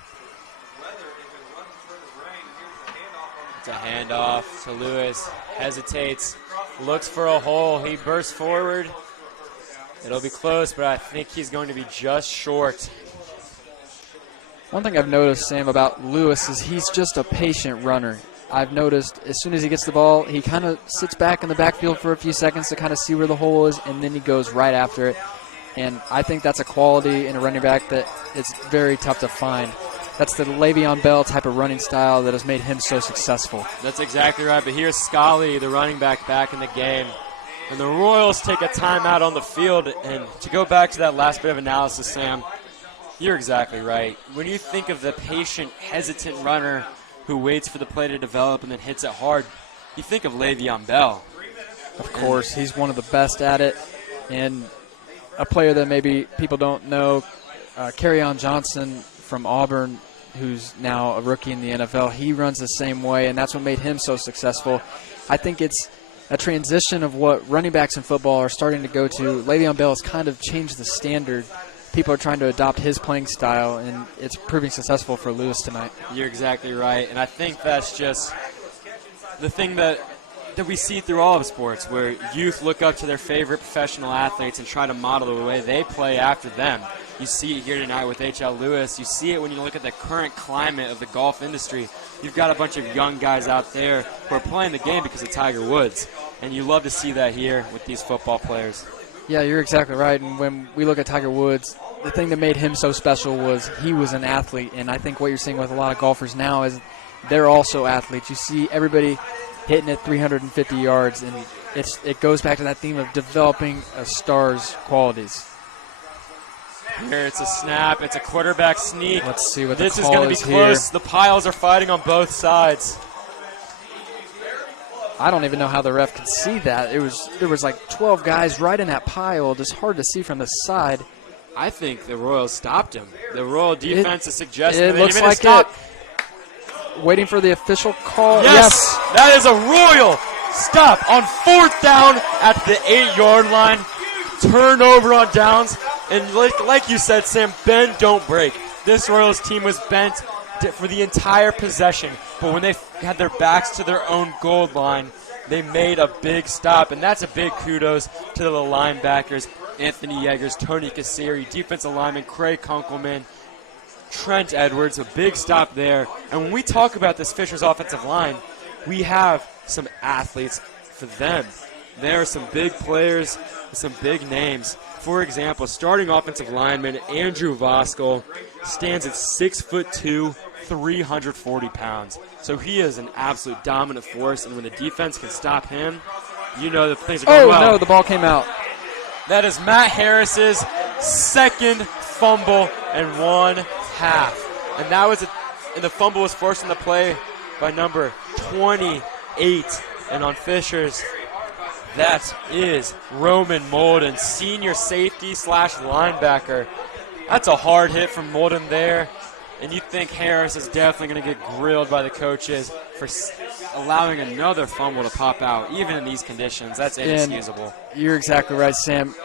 It's a handoff to Lewis. Hesitates, looks for a hole. He bursts forward. It'll be close, but I think he's going to be just short. One thing I've noticed, Sam, about Lewis is he's just a patient runner. I've noticed as soon as he gets the ball, he kind of sits back in the backfield for a few seconds to kind of see where the hole is, and then he goes right after it. And I think that's a quality in a running back that it's very tough to find. That's the Le'Veon Bell type of running style that has made him so successful. That's exactly right. But here's Scully, the running back in the game. And the Royals take a timeout on the field. And to go back to that last bit of analysis, Sam, you're exactly right. When you think of the patient, hesitant runner who waits for the play to develop and then hits it hard, you think of Le'Veon Bell. Of course, he's one of the best at it. And a player that maybe people don't know, Kerryon Johnson from Auburn, who's now a rookie in the NFL, he runs the same way, and that's what made him so successful. I think it's a transition of what running backs in football are starting to go to. Le'Veon Bell has kind of changed the standard. People are trying to adopt his playing style, and it's proving successful for Lewis tonight. You're exactly right, and I think that's just the thing that we see through all of sports, where youth look up to their favorite professional athletes and try to model the way they play after them. You see it here tonight with H.L. Lewis. You see it when you look at the current climate of the golf industry. You've got a bunch of young guys out there who are playing the game because of Tiger Woods, and you love to see that here with these football players. Yeah, you're exactly right. And when we look at Tiger Woods, the thing that made him so special was he was an athlete. And I think what you're seeing with a lot of golfers now is they're also athletes. You see everybody hitting at 350 yards, and it goes back to that theme of developing a star's qualities. Here it's a snap. It's a quarterback sneak. Let's see what this the is call going to be close. Here. The piles are fighting on both sides. I don't even know how the ref could see that. There was like 12 guys right in that pile. Just hard to see from the side. I think the Royals stopped him. The Royal defense is suggesting it looks like stop. Waiting for the official call. Yes, that is a Royal stop on 4th down at the 8-yard line. Turnover on downs. And like you said, Sam, bend, don't break. This Royals team was bent for the entire possession. But when they had their backs to their own goal line, they made a big stop. And that's a big kudos to the linebackers, Anthony Yeagers, Tony Casseri, defensive lineman Craig Kunkelman, Trent Edwards, a big stop there. And when we talk about this Fisher's offensive line, we have some athletes for them. There are some big players with some big names. For example, starting offensive lineman Andrew Voskuhl stands at 6'2", 340 pounds. So he is an absolute dominant force, and when the defense can stop him, you know that things are going well. Oh, no, the ball came out. That is Matt Harris's second fumble and 1/2. And that was and the fumble was forced in the play by number 28. And on Fisher's, that is Roman Molden, senior safety / linebacker. That's a hard hit from Molden there. And you think Harris is definitely going to get grilled by the coaches for allowing another fumble to pop out, even in these conditions. That's inexcusable. And you're exactly right, Sam.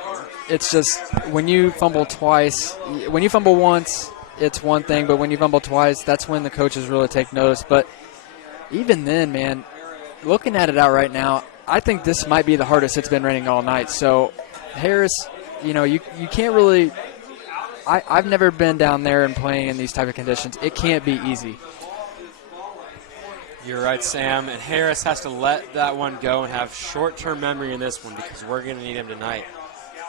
It's just when you fumble twice, when you fumble once, it's one thing, but when you fumble twice, that's when the coaches really take notice. But even then, man, looking at it out right now, I think this might be the hardest it's been raining all night. So Harris, you can't really – I've never been down there and playing in these type of conditions. It can't be easy. You're right, Sam. And Harris has to let that one go and have short-term memory in this one because we're going to need him tonight.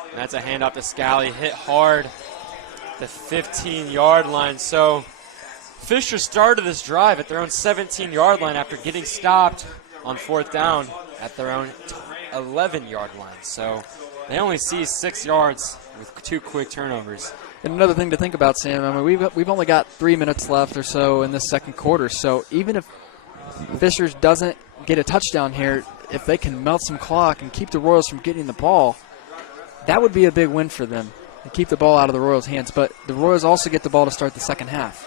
And that's a handoff to Scally. Hit hard the 15-yard line. So Fisher started this drive at their own 17-yard line after getting stopped on 4th down at their own 11-yard line. So they only see 6 yards with 2 quick turnovers. And another thing to think about, Sam, I mean, we've only got 3 minutes left or so in this second quarter. So even if Fishers doesn't get a touchdown here, if they can melt some clock and keep the Royals from getting the ball, that would be a big win for them and keep the ball out of the Royals' hands. But the Royals also get the ball to start the second half.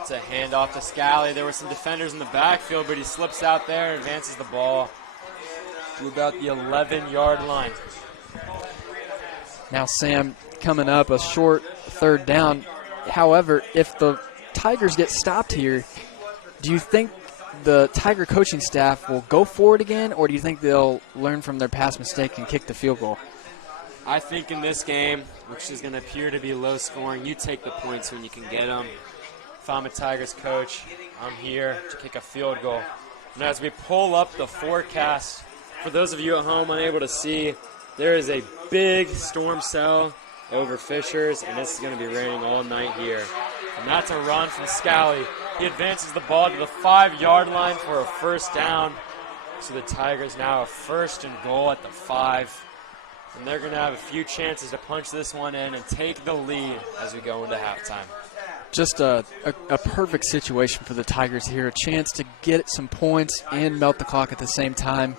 It's a handoff to Scally. There were some defenders in the backfield, but he slips out there and advances the ball to about the 11-yard line. Now, Sam, coming up, a short 3rd down. However, if the Tigers get stopped here, do you think the Tiger coaching staff will go for it again, or do you think they'll learn from their past mistake and kick the field goal? I think in this game, which is going to appear to be low scoring, you take the points when you can get them. If I'm a Tigers coach, I'm here to kick a field goal. And as we pull up the forecast, for those of you at home unable to see, there is a big storm cell over Fishers, and it's going to be raining all night here. And that's a run from Scally. He advances the ball to the 5-yard line for a 1st down. So the Tigers now a 1st and goal at the 5. And they're going to have a few chances to punch this one in and take the lead as we go into halftime. Just a perfect situation for the Tigers here. A chance to get some points and melt the clock at the same time.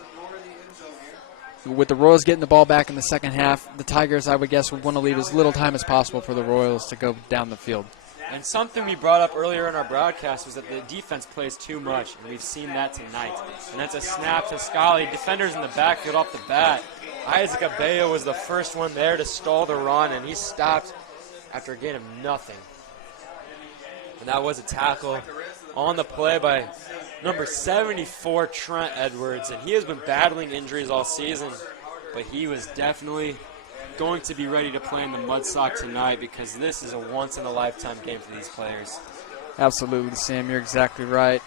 With the Royals getting the ball back in the second half, the Tigers, I would guess, would want to leave as little time as possible for the Royals to go down the field. And something we brought up earlier in our broadcast was that the defense plays too much, and we've seen that tonight. And that's a snap to Scully. Defenders in the backfield off the bat. Isaac Abeo was the first one there to stall the run, and he stopped after a gain of nothing. And that was a tackle on the play by number 74, Trent Edwards. And he has been battling injuries all season, but he was definitely going to be ready to play in the Mudsock tonight because this is a once-in-a-lifetime game for these players. Absolutely, Sam. You're exactly right.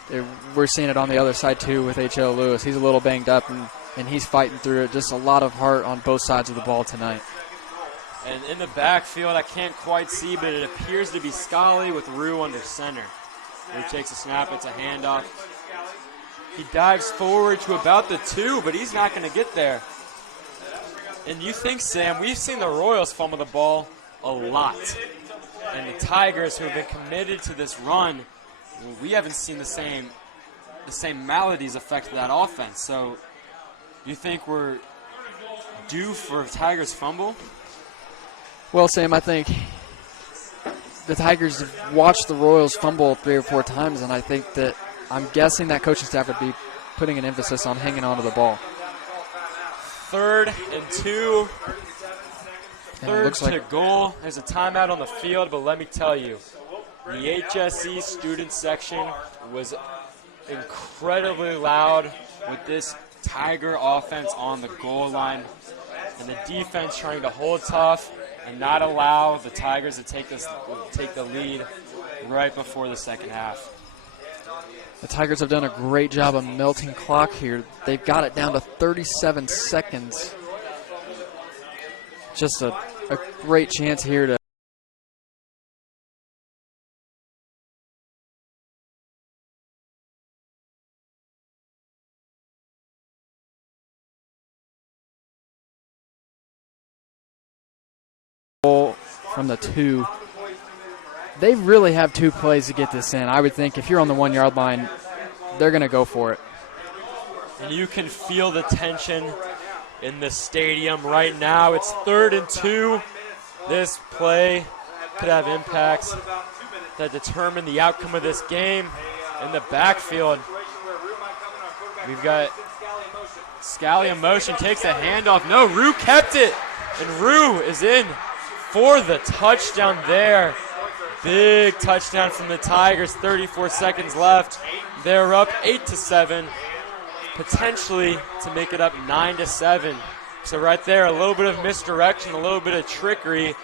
We're seeing it on the other side, too, with H.L. Lewis. He's a little banged up, and he's fighting through it. Just a lot of heart on both sides of the ball tonight. And in the backfield, I can't quite see, but it appears to be Scully with Roux under center. Roux takes a snap. It's a handoff. He dives forward to about the 2, but he's not going to get there. And you think, Sam, we've seen the Royals fumble the ball a lot. And the Tigers, who have been committed to this run, we haven't seen the same maladies affect that offense. So you think we're due for a Tigers fumble? Well, Sam, I think the Tigers have watched the Royals fumble 3 or 4 times, and I think that I'm guessing that coaching staff would be putting an emphasis on hanging on to the ball. 3rd and 2. Third to goal. There's a timeout on the field, but let me tell you, the HSE student section was incredibly loud with this Tiger offense on the goal line, and the defense trying to hold tough and not allow the Tigers to take the lead right before the second half. The Tigers have done a great job of melting clock here. They've got it down to 37 seconds. Just a great chance here to from the 2. They really have 2 plays to get this in. I would think if you're on the 1-yard line, they're going to go for it. And you can feel the tension in the stadium right now. It's 3rd and 2. This play could have impacts that determine the outcome of this game. In the backfield, we've got Scally in motion, takes a handoff. No, Roux kept it, and Roux is in for the touchdown there. Big touchdown from the Tigers, 34 seconds left. They're up 8-7, potentially to make it up 9-7. So right there, a little bit of misdirection, a little bit of trickery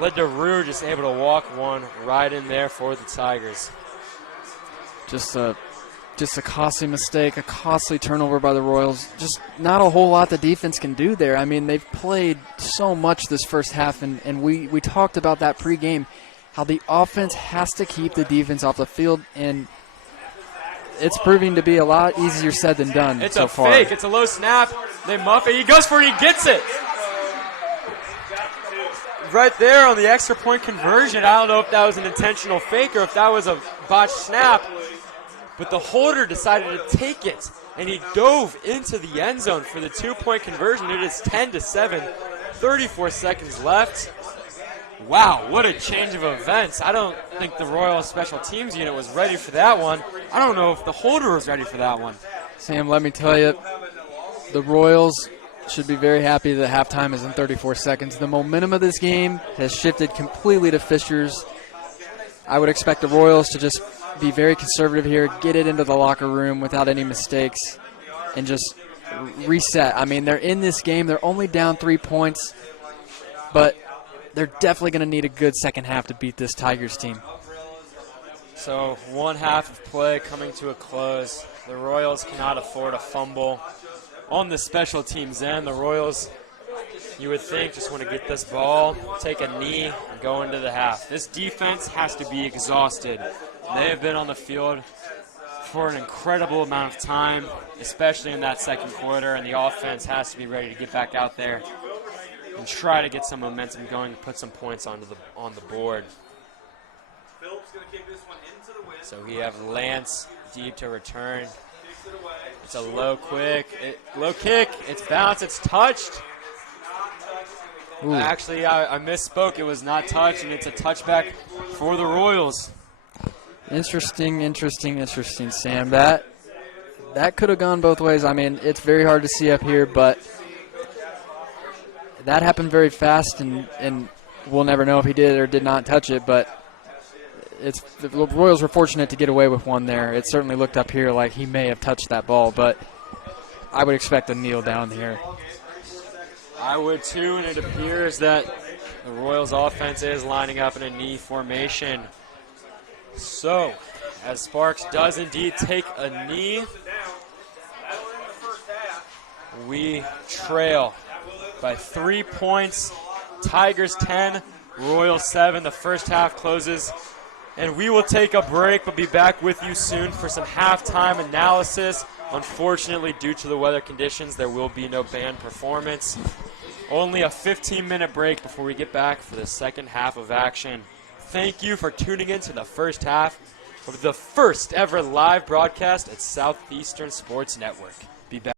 led to Roux just able to walk one right in there for the Tigers. Just a costly mistake, a costly turnover by the Royals. Just not a whole lot the defense can do there. I mean, they've played so much this first half, and we talked about that pregame, how the offense has to keep the defense off the field, and it's proving to be a lot easier said than done so far. It's a fake. It's a low snap. They muff it. He goes for it. He gets it. Right there on the extra point conversion. I don't know if that was an intentional fake or if that was a botched snap, but the holder decided to take it, and he dove into the end zone for the 2-point conversion. It is 10-7, 34 seconds left. Wow, what a change of events. I don't think the Royal Special Teams unit was ready for that one. I don't know if the holder was ready for that one. Sam, let me tell you, the Royals should be very happy that halftime is in 34 seconds. The momentum of this game has shifted completely to Fishers. I would expect the Royals to just be very conservative here, get it into the locker room without any mistakes, and just reset. I mean, they're in this game. They're only down 3 points, but they're definitely going to need a good second half to beat this Tigers team. So 1 half of play coming to a close. The Royals cannot afford a fumble. On the special teams end, the Royals, you would think, just want to get this ball, take a knee, and go into the half. This defense has to be exhausted. They have been on the field for an incredible amount of time, especially in that second quarter, and the offense has to be ready to get back out there and try to get some momentum going, put some points on the board. So we have Lance deep to return. It's a low kick. It's bounced. It's touched. Actually, I misspoke. It was not touched, and it's a touchback for the Royals. Interesting, Sam. That could have gone both ways. I mean, it's very hard to see up here, but that happened very fast, and we'll never know if he did or did not touch it, but the Royals were fortunate to get away with one there. It certainly looked up here like he may have touched that ball, but I would expect a kneel down here. I would too, and it appears that the Royals offense is lining up in a knee formation. So, as Sparks does indeed take a knee, we trail by 3 points. Tigers 10, Royals 7. The first half closes, and we will take a break, but be back with you soon for some halftime analysis. Unfortunately, due to the weather conditions, there will be no band performance. Only a 15-minute break before we get back for the second half of action. Thank you for tuning in to the first half of the first ever live broadcast at Southeastern Sports Network. Be back.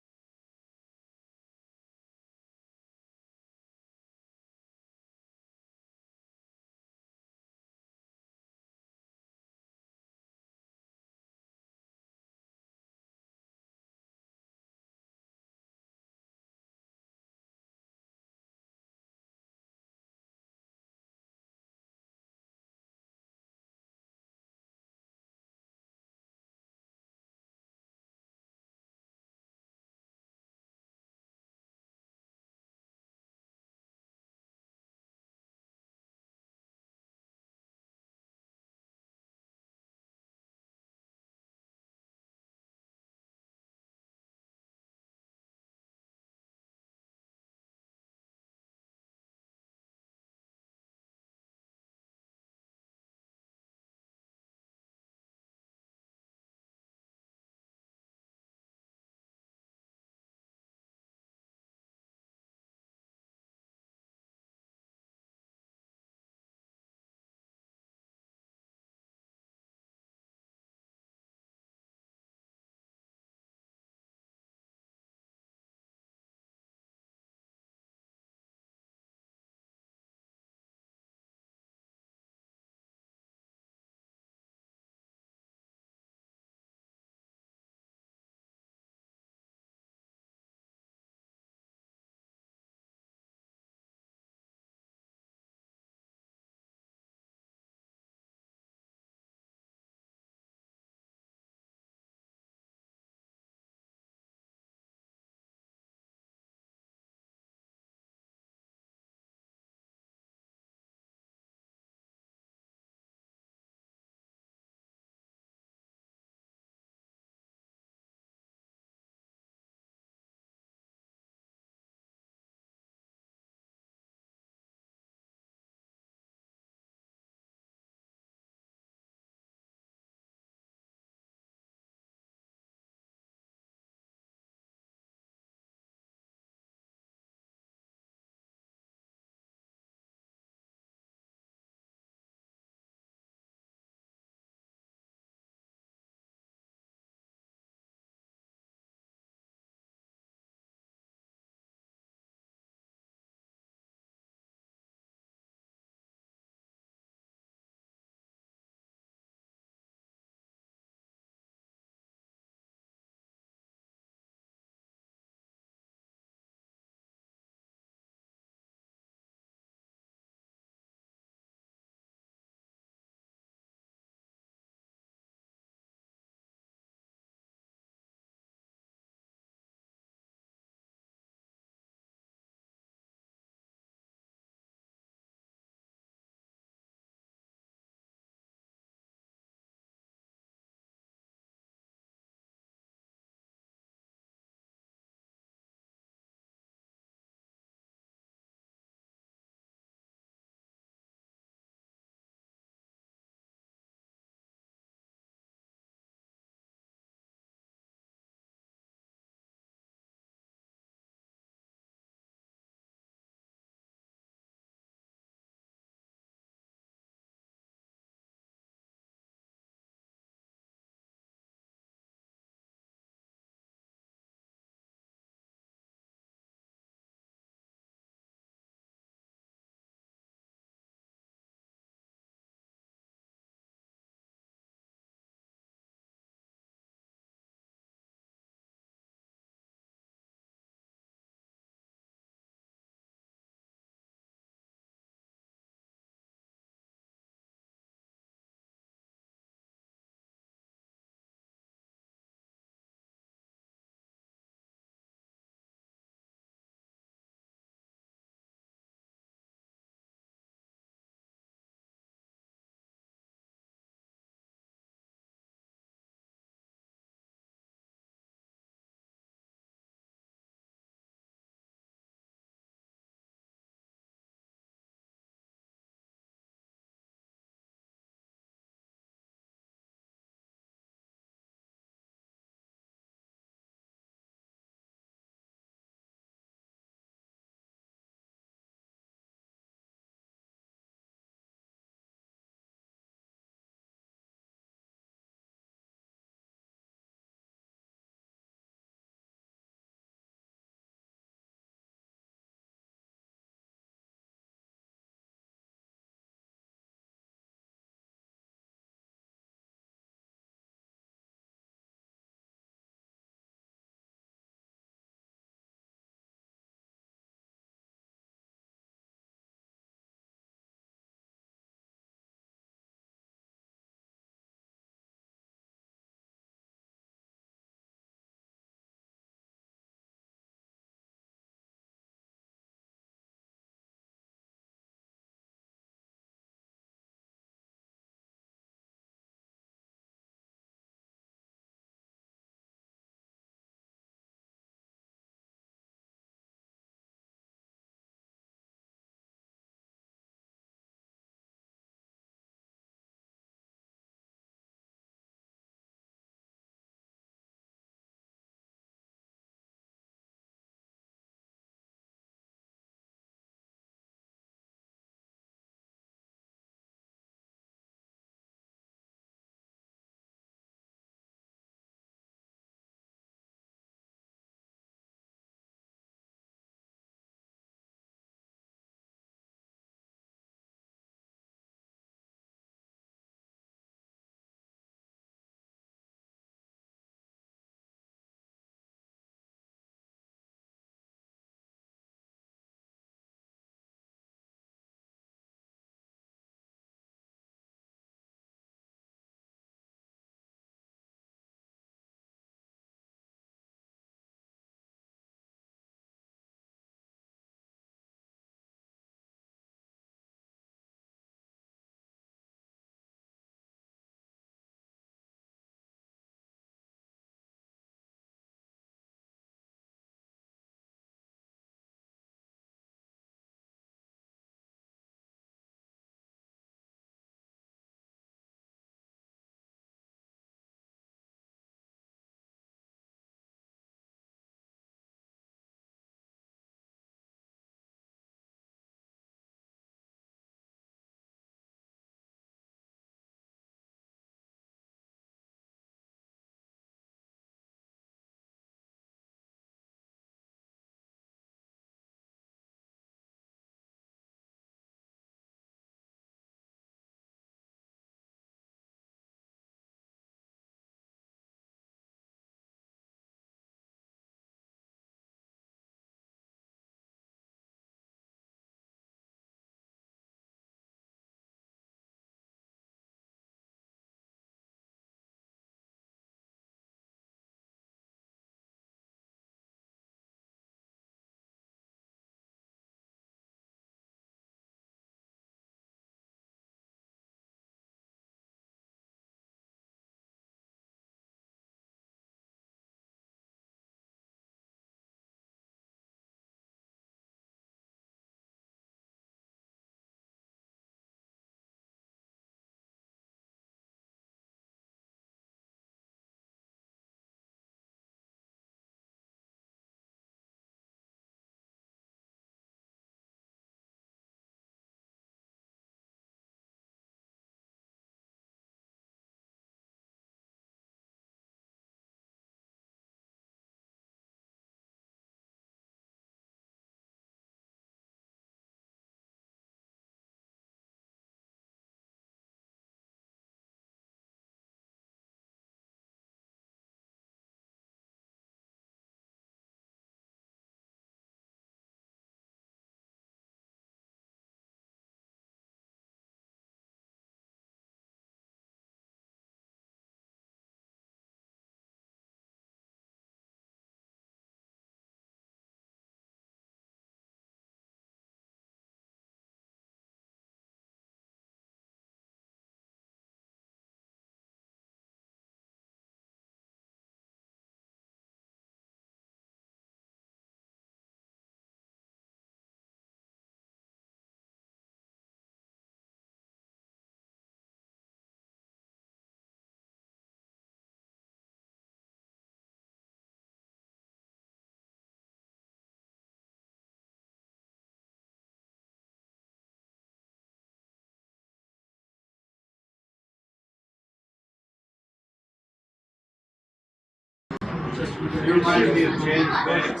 You remind me of James Banks.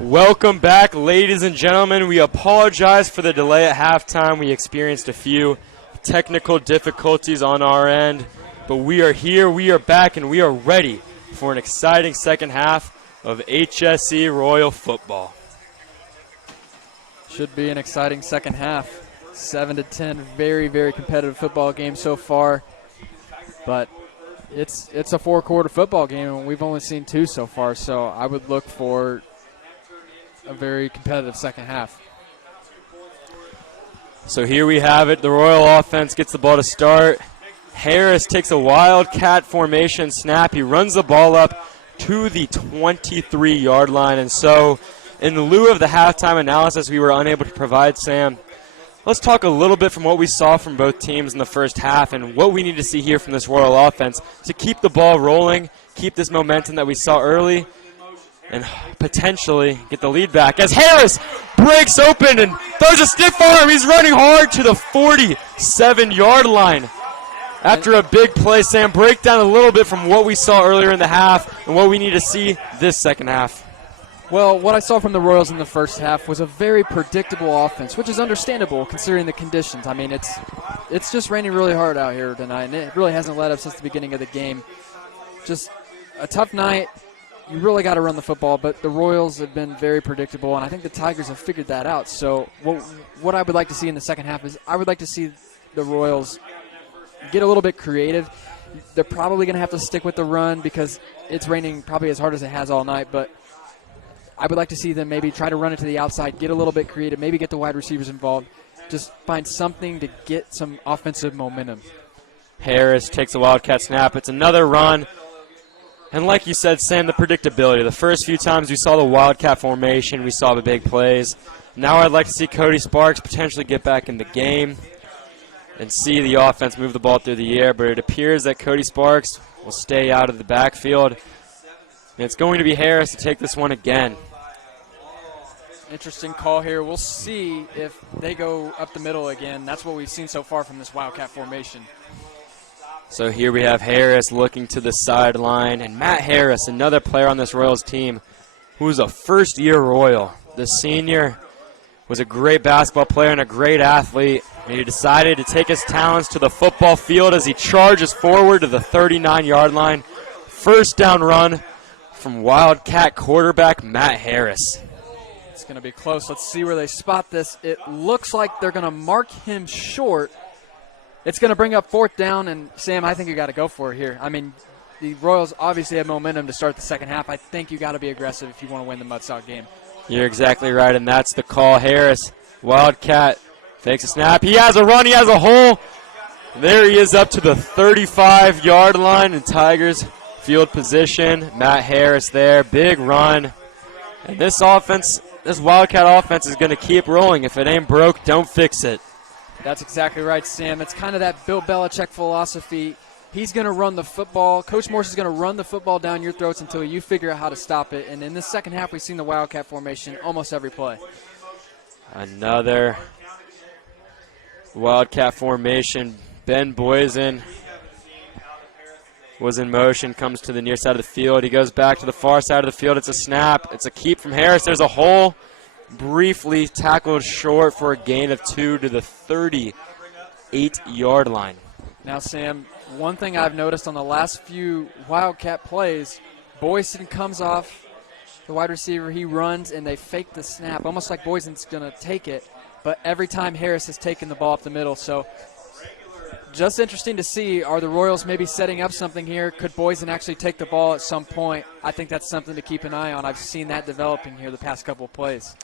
Welcome back, ladies and gentlemen. We apologize for the delay at halftime. We experienced a few technical difficulties on our end, but we are here, we are back, and we are ready for an exciting second half of HSE Royal football. Should be an exciting second half. 7-10, very, very competitive football game so far, but it's a four-quarter football game, and we've only seen two so far, so I would look for a very competitive second half. So here we have it. The Royal offense gets the ball to start. Harris takes a wildcat formation snap. He runs the ball up to the 23-yard line. And so in lieu of the halftime analysis we were unable to provide, Sam, let's talk a little bit from what we saw from both teams in the first half and what we need to see here from this Royal offense to keep the ball rolling, keep this momentum that we saw early, and potentially get the lead back as Harris breaks open and throws a stiff arm. He's running hard to the 47-yard line. After a big play, Sam, break down a little bit from what we saw earlier in the half and what we need to see this second half. Well, what I saw from the Royals in the first half was a very predictable offense, which is understandable considering the conditions. I mean, it's just raining really hard out here tonight, and it really hasn't let up since the beginning of the game. Just a tough night. You really got to run the football, but the Royals have been very predictable, and I think the Tigers have figured that out. So what I would like to see in the second half is I would like to see the Royals get a little bit creative. They're probably going to have to stick with the run because it's raining probably as hard as it has all night, but I would like to see them maybe try to run it to the outside, get a little bit creative, maybe get the wide receivers involved, just find something to get some offensive momentum. Harris takes a wildcat snap. It's another run. And like you said, Sam, the predictability. The first few times we saw the wildcat formation, we saw the big plays. Now I'd like to see Cody Sparks potentially get back in the game and see the offense move the ball through the air, but it appears that Cody Sparks will stay out of the backfield. And it's going to be Harris to take this one again. Interesting call here. We'll see if they go up the middle again. That's what we've seen so far from this wildcat formation. So here we have Harris looking to the sideline, and Matt Harris, another player on this Royals team, who's a first-year Royal. The senior was a great basketball player and a great athlete, and he decided to take his talents to the football field as he charges forward to the 39-yard line. First down run from Wildcat quarterback Matt Harris. It's going to be close. Let's see where they spot this. It looks like they're going to mark him short. It's going to bring up fourth down, and Sam, I think you got to go for it here. I mean, the Royals obviously have momentum to start the second half. I think you got to be aggressive if you want to win the Mud Sock game. You're exactly right, and that's the call. Harris, Wildcat, fakes a snap. He has a run. He has a hole. There he is up to the 35-yard line in Tigers field position. Matt Harris there, big run. And this offense, this Wildcat offense is going to keep rolling. If it ain't broke, don't fix it. That's exactly right, Sam. It's kind of that Bill Belichick philosophy. He's going to run the football. Coach Morse is going to run the football down your throats until you figure out how to stop it. And in the second half, we've seen the Wildcat formation almost every play. Another Wildcat formation. Ben Boysen was in motion, comes to the near side of the field. He goes back to the far side of the field. It's a snap. It's a keep from Harris. There's a hole. Briefly tackled short for a gain of 2 to the 38-yard line. Now, Sam, one thing I've noticed on the last few Wildcat plays, Boysen comes off the wide receiver, he runs, and they fake the snap, almost like Boysen's going to take it, but every time Harris has taken the ball up the middle. So just interesting to see, are the Royals maybe setting up something here? Could Boysen actually take the ball at some point? I think that's something to keep an eye on. I've seen that developing here the past couple of plays.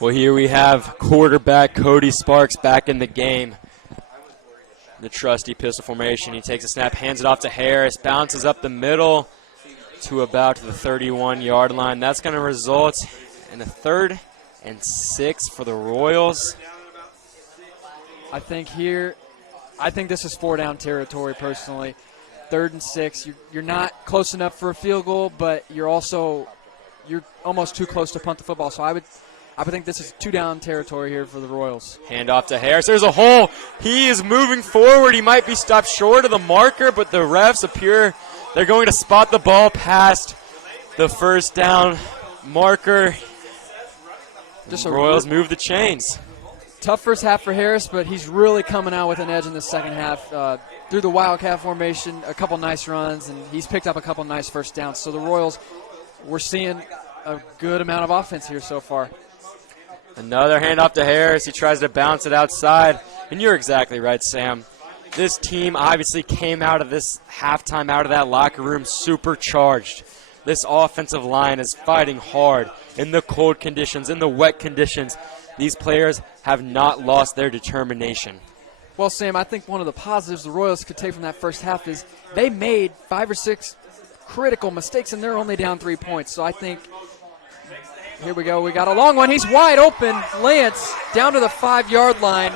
Well, here we have quarterback Cody Sparks back in the game. The trusty pistol formation. He takes a snap, hands it off to Harris, bounces up the middle to about the 31-yard line. That's going to result in a 3rd and 6 for the Royals. I think this is 4-down territory personally. 3rd and 6. You're not close enough for a field goal, but you're almost too close to punt the football. So I would think this is 2-down territory here for the Royals. Hand off to Harris. There's a hole. He is moving forward. He might be stopped short of the marker, but the refs appear they're going to spot the ball past the 1st down marker. The Royals move the chains. Tough first half for Harris, but he's really coming out with an edge in the second half. Through the Wildcat formation, a couple nice runs, and he's picked up a couple nice first downs. So the Royals, we're seeing a good amount of offense here so far. Another handoff to Harris. He tries to bounce it outside. And you're exactly right, Sam. This team obviously came out of this halftime, out of that locker room supercharged. This offensive line is fighting hard in the cold conditions, in the wet conditions. These players have not lost their determination. Well, Sam, I think one of the positives the Royals could take from that first half is they made 5 or 6 critical mistakes, and they're only down 3 points. So I think, here we go. We got a long one. He's wide open. Lance down to the 5-yard line.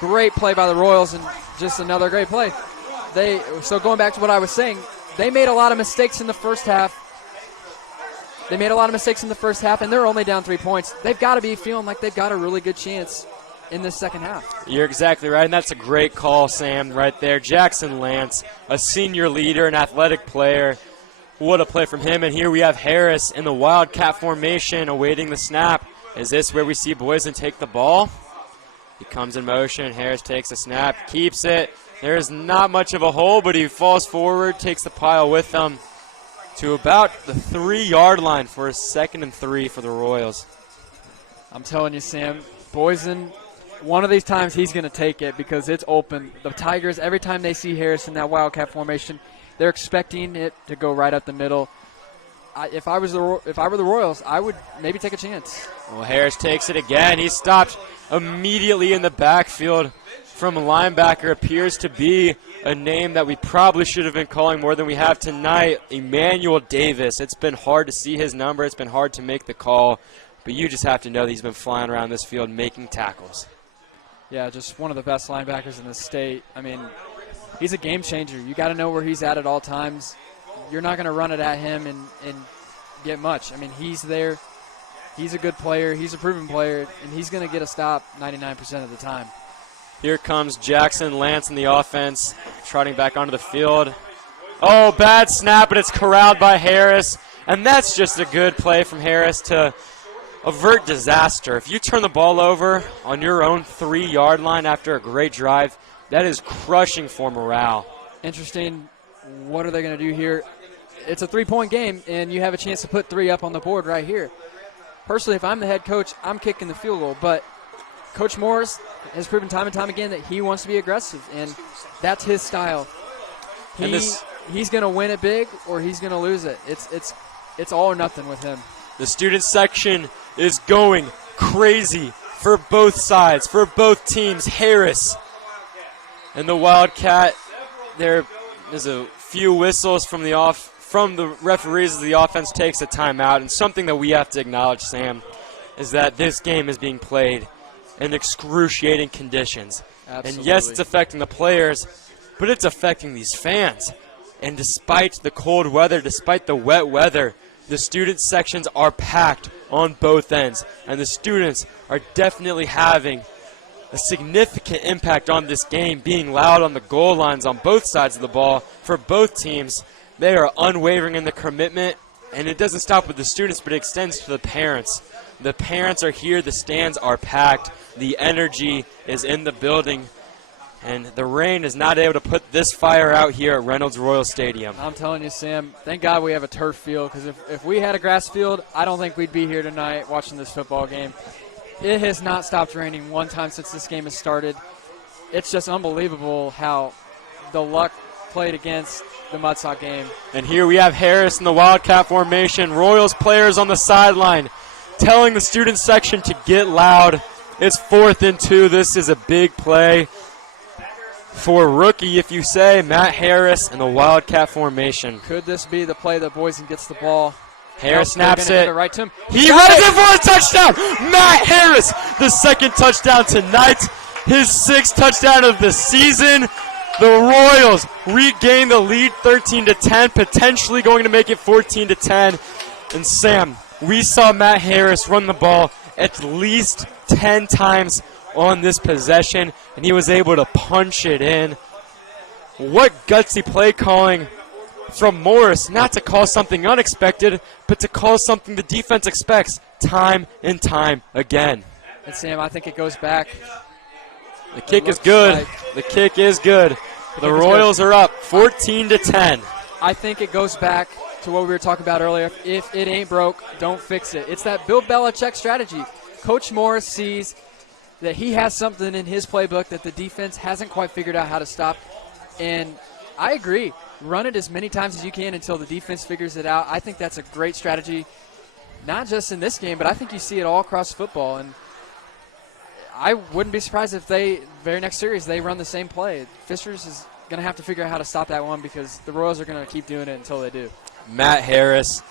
Great play by the Royals, and just another great play. So going back to what I was saying, they made a lot of mistakes in the first half. And they're only down 3 points. They've got to be feeling like they've got a really good chance in this second half. You're exactly right, and that's a great call, Sam, right there. Jackson Lance, a senior leader, an athletic player. What a play from him. And here we have Harris in the Wildcat formation awaiting the snap. Is this where we see Boysen take the ball? He comes in motion. Harris takes a snap, keeps it. There's not much of a hole, but he falls forward, takes the pile with him to about the 3-yard line for a 2nd and 3 for the Royals. I'm telling you, Sam, Boysen, one of these times he's going to take it because it's open. The Tigers, every time they see Harris in that Wildcat formation, they're expecting it to go right up the middle. If I were the Royals, I would maybe take a chance. Well, Harris takes it again. He's stopped immediately in the backfield from a linebacker. Appears to be a name that we probably should have been calling more than we have tonight, Emmanuel Davis. It's been hard to see his number. It's been hard to make the call. But you just have to know that he's been flying around this field making tackles. Yeah, just one of the best linebackers in the state. I mean, he's a game changer. You got to know where he's at all times. You're not going to run it at him and get much. I mean, he's there. He's a good player. He's a proven player, and he's going to get a stop 99% of the time. Here comes Jackson Lance in the offense, trotting back onto the field. Oh, bad snap, but it's corralled by Harris. And that's just a good play from Harris to avert disaster. If you turn the ball over on your own 3-yard line after a great drive, that is crushing for morale. Interesting. What are they going to do here? It's a 3-point game, and you have a chance to put 3 up on the board right here. Personally, if I'm the head coach, I'm kicking the field goal. But Coach Morris has proven time and time again that he wants to be aggressive, and that's his style. He's going to win it big or he's going to lose it. It's all or nothing with him. The student section is going crazy for both sides, for both teams. Harris and the Wildcat, there's a few whistles from the referees as the offense takes a timeout. And something that we have to acknowledge, Sam, is that this game is being played in excruciating conditions. Absolutely. And yes, it's affecting the players, but it's affecting these fans. And despite the cold weather, despite the wet weather, the student sections are packed on both ends. And the students are definitely having a significant impact on this game, being loud on the goal lines on both sides of the ball. For both teams, they are unwavering in the commitment, and it doesn't stop with the students, but it extends to the parents. The parents are here, the stands are packed, the energy is in the building, and the rain is not able to put this fire out here at Reynolds Royal Stadium. I'm telling you, Sam, thank God we have a turf field, because if we had a grass field, I don't think we'd be here tonight watching this football game. It has not stopped raining one time since this game has started. It's just unbelievable how the luck played against the Mudsock game. And here we have Harris in the Wildcat formation. Royals players on the sideline telling the student section to get loud. It's 4th and 2. This is a big play for rookie, if you say, Matt Harris in the Wildcat formation. Could this be the play that Boise gets the ball? Harris snaps it. Right to him. He runs it for a touchdown. Matt Harris, the 2nd touchdown tonight, his 6th touchdown of the season. The Royals regain the lead 13-10, potentially going to make it 14-10. And Sam, we saw Matt Harris run the ball at least 10 times on this possession, and he was able to punch it in. What gutsy play calling from Morris, not to call something unexpected, but to call something the defense expects time and time again. And Sam, I think it goes back. The kick is good. The kick is good. The Royals are up 14-10. I think it goes back to what we were talking about earlier. If it ain't broke, don't fix it. It's that Bill Belichick strategy. Coach Morris sees that he has something in his playbook that the defense hasn't quite figured out how to stop. And I agree. Run it as many times as you can until the defense figures it out. I think that's a great strategy, not just in this game, but I think you see it all across football. And I wouldn't be surprised if very next series, they run the same play. Fishers is going to have to figure out how to stop that one because the Royals are going to keep doing it until they do. Matt Harris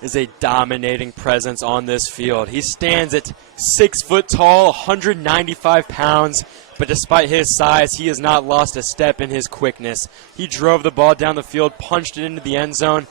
is a dominating presence on this field. He stands at 6 foot tall, 195 pounds, but despite his size, he has not lost a step in his quickness. He drove the ball down the field, punched it into the end zone,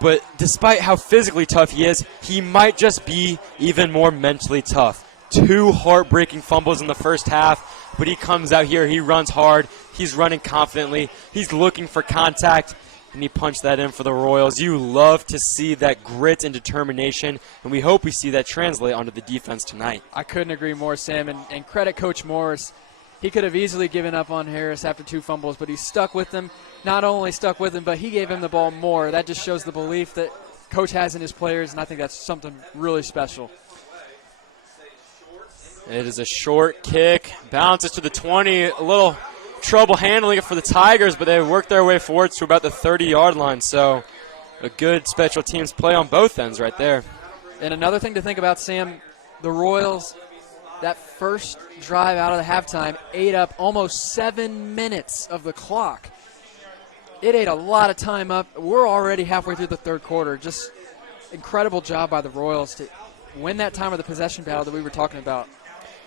but despite how physically tough he is, he might just be even more mentally tough. 2 heartbreaking fumbles in the first half, but he comes out here, he runs hard, he's running confidently, he's looking for contact, and he punched that in for the Royals. You love to see that grit and determination, and we hope we see that translate onto the defense tonight. I couldn't agree more, Sam, and credit Coach Morris. He could have easily given up on Harris after 2 fumbles, but he stuck with him. Not only stuck with him, but he gave him the ball more. That just shows the belief that Coach has in his players, and I think that's something really special. It is a short kick, bounces to the 20, a little trouble handling it for the Tigers, but they worked their way forward to about the 30-yard line, so a good special teams play on both ends right there. And another thing to think about, Sam, the Royals, that first drive out of the halftime, ate up almost 7 minutes of the clock. It ate a lot of time up. We're already halfway through the third quarter. Just incredible job by the Royals to win that time of the possession battle that we were talking about.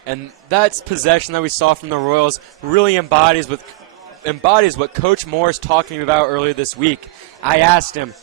And that possession that we saw from the Royals really embodies what Coach Morris talked to me about earlier this week. I asked him,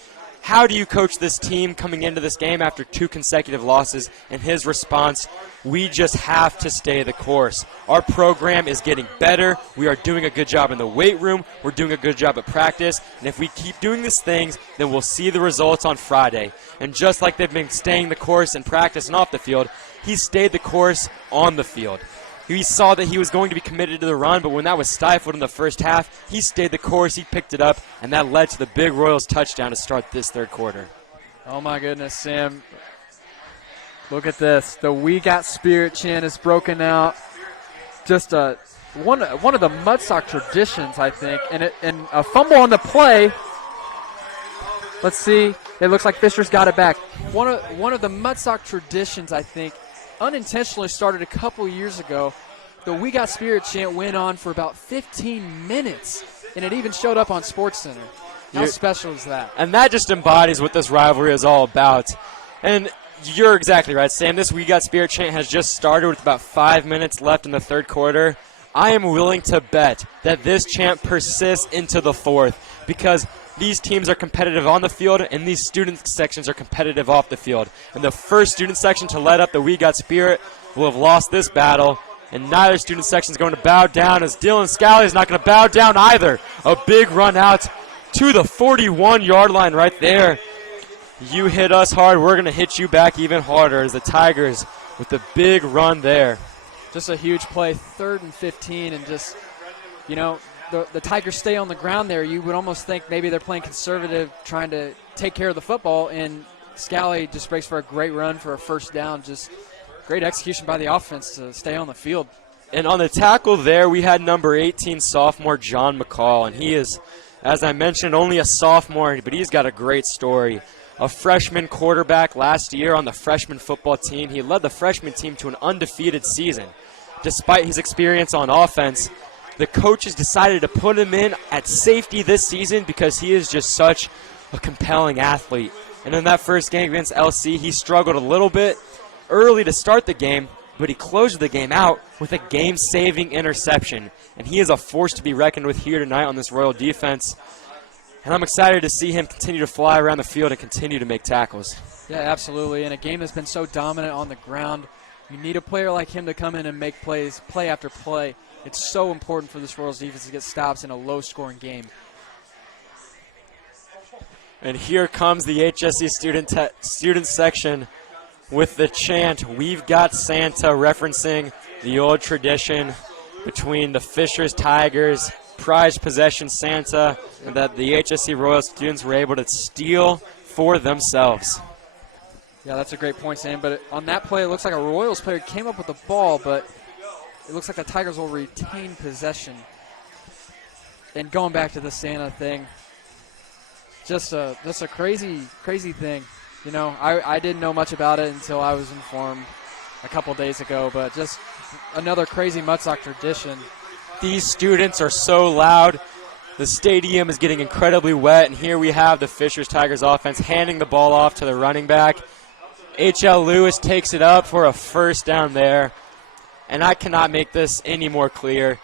how do you coach this team coming into this game after 2 consecutive losses? And his response, we just have to stay the course. Our program is getting better. We are doing a good job in the weight room. We're doing a good job at practice. And if we keep doing these things, then we'll see the results on Friday. And just like they've been staying the course in practice and off the field, he stayed the course on the field. He saw that he was going to be committed to the run, but when that was stifled in the first half, he stayed the course, he picked it up, and that led to the big Royals touchdown to start this third quarter. Oh, my goodness, Sam. Look at this. The We Got Spirit chant is broken out. Just one of the Mudsock traditions, I think, and a fumble on the play. Let's see. It looks like Fisher's got it back. One of the Mudsock traditions, I think, unintentionally started a couple years ago. The We Got Spirit chant went on for about 15 minutes, and it even showed up on SportsCenter. How special is that? And that just embodies what this rivalry is all about. And you're exactly right, Sam. This We Got Spirit chant has just started with about 5 minutes left in the third quarter. I am willing to bet that this chant persists into the fourth because these teams are competitive on the field, and these student sections are competitive off the field. And the first student section to let up the We Got Spirit will have lost this battle, and neither student section is going to bow down, as Dylan Scally is not going to bow down either. A big run out to the 41-yard line right there. You hit us hard, we're going to hit you back even harder, as the Tigers with the big run there. Just a huge play, 3rd and 15, and just, you know, the Tigers stay on the ground there. You would almost think maybe they're playing conservative, trying to take care of the football, and Scally just breaks for a great run for a first down. Just great execution by the offense to stay on the field. And on the tackle there, we had number 18 sophomore John McCall, and he is, as I mentioned, only a sophomore, but he's got a great story. a freshman quarterback last year on the freshman football team. He led the freshman team to an undefeated season. Despite his experience on offense, the coaches decided to put him in at safety this season because he is just such a compelling athlete. And in that first game against LC, he struggled a little bit early to start the game, but he closed the game out with a game-saving interception. And he is a force to be reckoned with here tonight on this Royal defense. And I'm excited to see him continue to fly around the field and continue to make tackles. Yeah, absolutely. In a game that's been so dominant on the ground, you need a player like him to come in and make plays, play after play. It's so important for this Royals defense to get stops in a low-scoring game. And here comes the HSE student section with the chant, "We've got Santa," referencing the old tradition between the Fishers Tigers, prized possession Santa, and that the HSE Royal students were able to steal for themselves. Yeah, that's a great point, Sam. But on that play, it looks like a Royals player came up with the ball, but it looks like the Tigers will retain possession. And going back to the Santa thing, just a crazy thing. You know, I didn't know much about it until I was informed a couple days ago, but just another crazy Mudsock tradition. These students are so loud. The stadium is getting incredibly wet, and here we have the Fishers Tigers offense handing the ball off to the running back. H.L. Lewis takes it up for a first down there, and I cannot make this any more clear.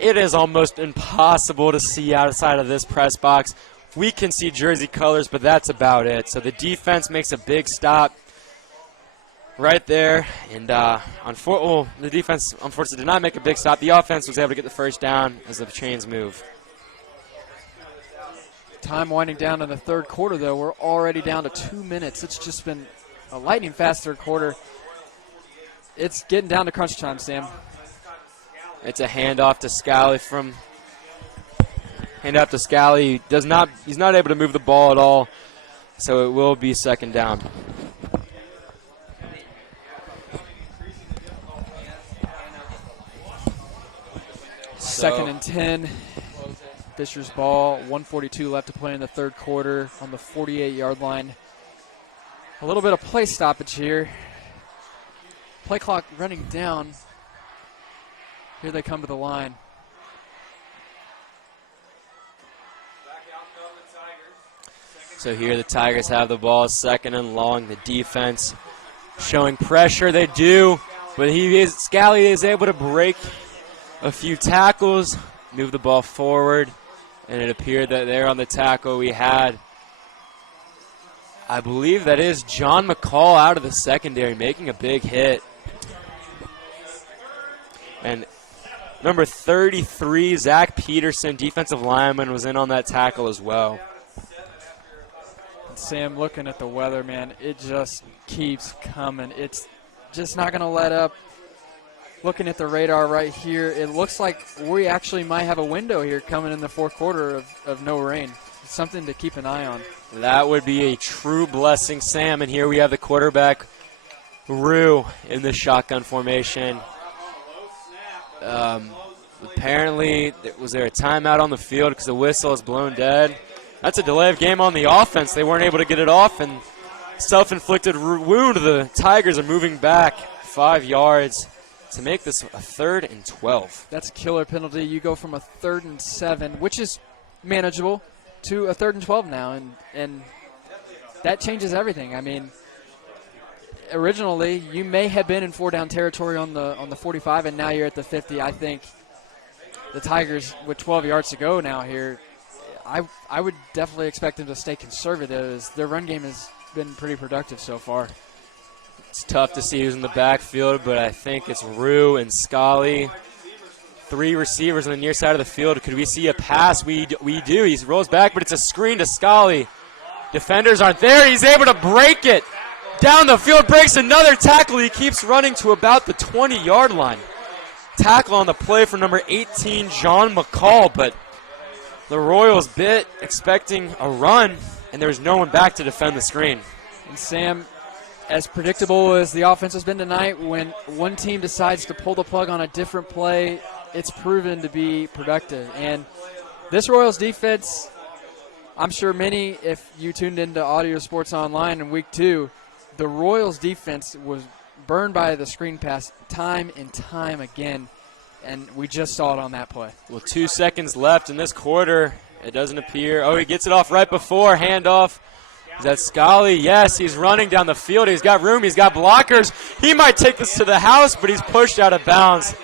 It is almost impossible to see outside of this press box. We can see jersey colors, but that's about it. So the defense makes a big stop right there. And the defense, unfortunately, did not make a big stop. The offense was able to get the first down as the chains move. Time winding down in the third quarter, though. We're already down to 2 minutes. It's just been a lightning-fast third quarter. It's getting down to crunch time, Sam. It's a handoff to Scally He's not able to move the ball at all, so it will be second down. Second and 10. Fisher's ball. 1:42 left to play in the third quarter on the 48-yard line. A little bit of play stoppage here. Play clock running down. Here they come to the line. So here the Tigers have the ball, second and long. The defense showing pressure. They do, but Scally is able to break a few tackles, move the ball forward, and it appeared that there on the tackle we had, I believe that is John McCall out of the secondary, making a big hit. And number 33, Zach Peterson, defensive lineman, was in on that tackle as well. Sam, looking at the weather, man, it just keeps coming. It's just not going to let up. Looking at the radar right here, it looks like we actually might have a window here coming in the fourth quarter of no rain. It's something to keep an eye on. That would be a true blessing, Sam. And here we have the quarterback, Roux, in the shotgun formation. Apparently, was there a timeout on the field because the whistle is blown dead? That's a delay of game on the offense. They weren't able to get it off, and self-inflicted wound. The Tigers are moving back 5 yards to make this a 3rd and 12. That's a killer penalty. You go from a 3rd and 7, which is manageable, to a 3rd and 12 now, and that changes everything. I mean, originally you may have been in 4-down territory on the 45, and now you're at the 50. I think the Tigers, with 12 yards to go now here, I would definitely expect them to stay conservative, as their run game has been pretty productive so far. It's tough to see who's in the backfield, but I think it's Roux and Scally. 3 receivers on the near side of the field. Could we see a pass? We do. He rolls back, but it's a screen to Scally. Defenders aren't there. He's able to break it. Down the field, breaks another tackle. He keeps running to about the 20-yard line. Tackle on the play for number 18, John McCall, but the Royals bit expecting a run, and there's no one back to defend the screen. And Sam, as predictable as the offense has been tonight, when one team decides to pull the plug on a different play, it's proven to be productive. And this Royals defense, I'm sure many, if you tuned into Audio Sports Online in week 2, the Royals defense was burned by the screen pass time and time again, and we just saw it on that play. Well, 2 seconds left in this quarter. It doesn't appear. Oh, he gets it off right before. Handoff. Is that Scully? Yes, he's running down the field. He's got room. He's got blockers. He might take this to the house, but he's pushed out of bounds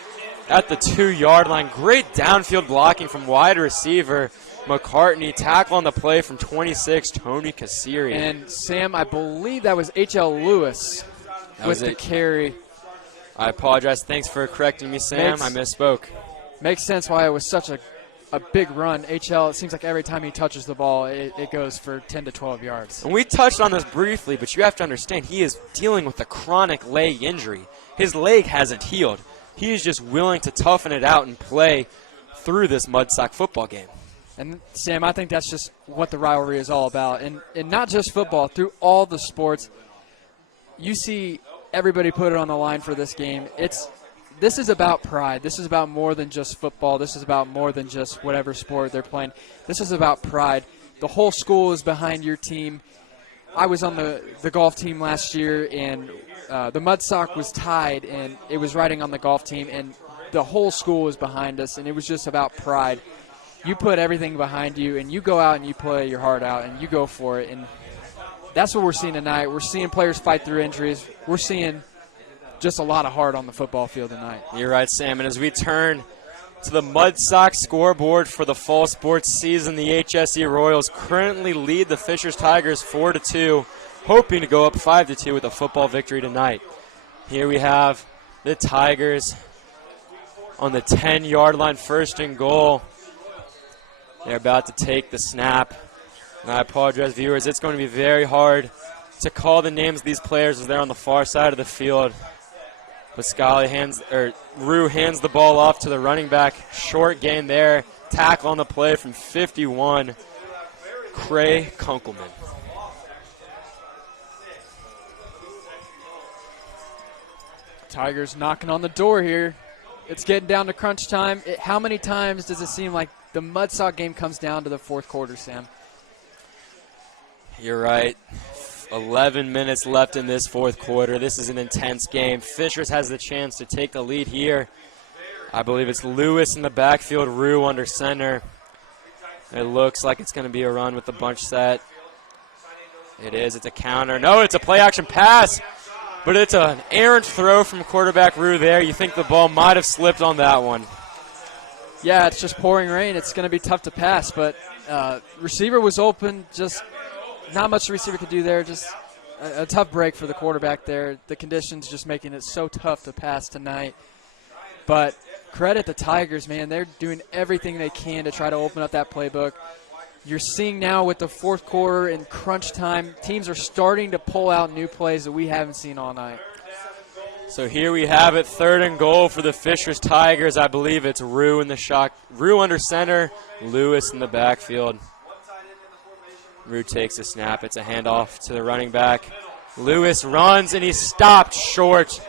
at the 2-yard line. Great downfield blocking from wide receiver McCartney. Tackle on the play from 26, Tony Kasiri. And, Sam, I believe that was H.L. Lewis with the carry. I apologize. Thanks for correcting me, Sam. I misspoke. Makes sense why it was such a big run. HL, it seems like every time he touches the ball, it goes for 10 to 12 yards. And we touched on this briefly, but you have to understand he is dealing with a chronic leg injury. His leg hasn't healed. He is just willing to toughen it out and play through this Mudsock football game. And, Sam, I think that's just what the rivalry is all about. And not just football, through all the sports, you see everybody put it on the line for this game. This is about pride. This is about more than just football. This is about more than just whatever sport they're playing. This is about pride. The whole school is behind your team. I was on the golf team last year, and the Mudsock was tied, and it was riding on the golf team, and the whole school was behind us, and it was just about pride. You put everything behind you, and you go out and you play your heart out, and you go for it. And that's what we're seeing tonight. We're seeing players fight through injuries. We're seeing just a lot of heart on the football field tonight. You're right, Sam. And as we turn to the Mudsock scoreboard for the fall sports season, the HSE Royals currently lead the Fishers Tigers 4-2, hoping to go up 5-2 with a football victory tonight. Here we have the Tigers on the 10-yard line, 1st and goal. They're about to take the snap. And I apologize, viewers. It's going to be very hard to call the names of these players as they're on the far side of the field. But Roux hands the ball off to the running back. Short gain there. Tackle on the play from 51, Cray Kunkelman. Tigers knocking on the door here. It's getting down to crunch time. How many times does it seem like the Mudsock game comes down to the 4th quarter, Sam? You're right. 11 minutes left in this 4th quarter. This is an intense game. Fishers has the chance to take the lead here. I believe it's Lewis in the backfield, Roux under center. It looks like it's going to be a run with the bunch set. It is. It's a counter. No, it's a play-action pass, but it's an errant throw from quarterback Roux there. You think the ball might have slipped on that one. Yeah, it's just pouring rain. It's going to be tough to pass, but receiver was open, just not much the receiver could do there. Just a tough break for the quarterback there. The conditions just making it so tough to pass tonight. But credit the Tigers, man. They're doing everything they can to try to open up that playbook. You're seeing now with the 4th quarter and crunch time, teams are starting to pull out new plays that we haven't seen all night. So here we have it, 3rd and goal for the Fishers Tigers. I believe it's Roux in the shot. Roux under center, Lewis in the backfield. Roux takes a snap. It's a handoff to the running back. Lewis runs, and he's stopped short.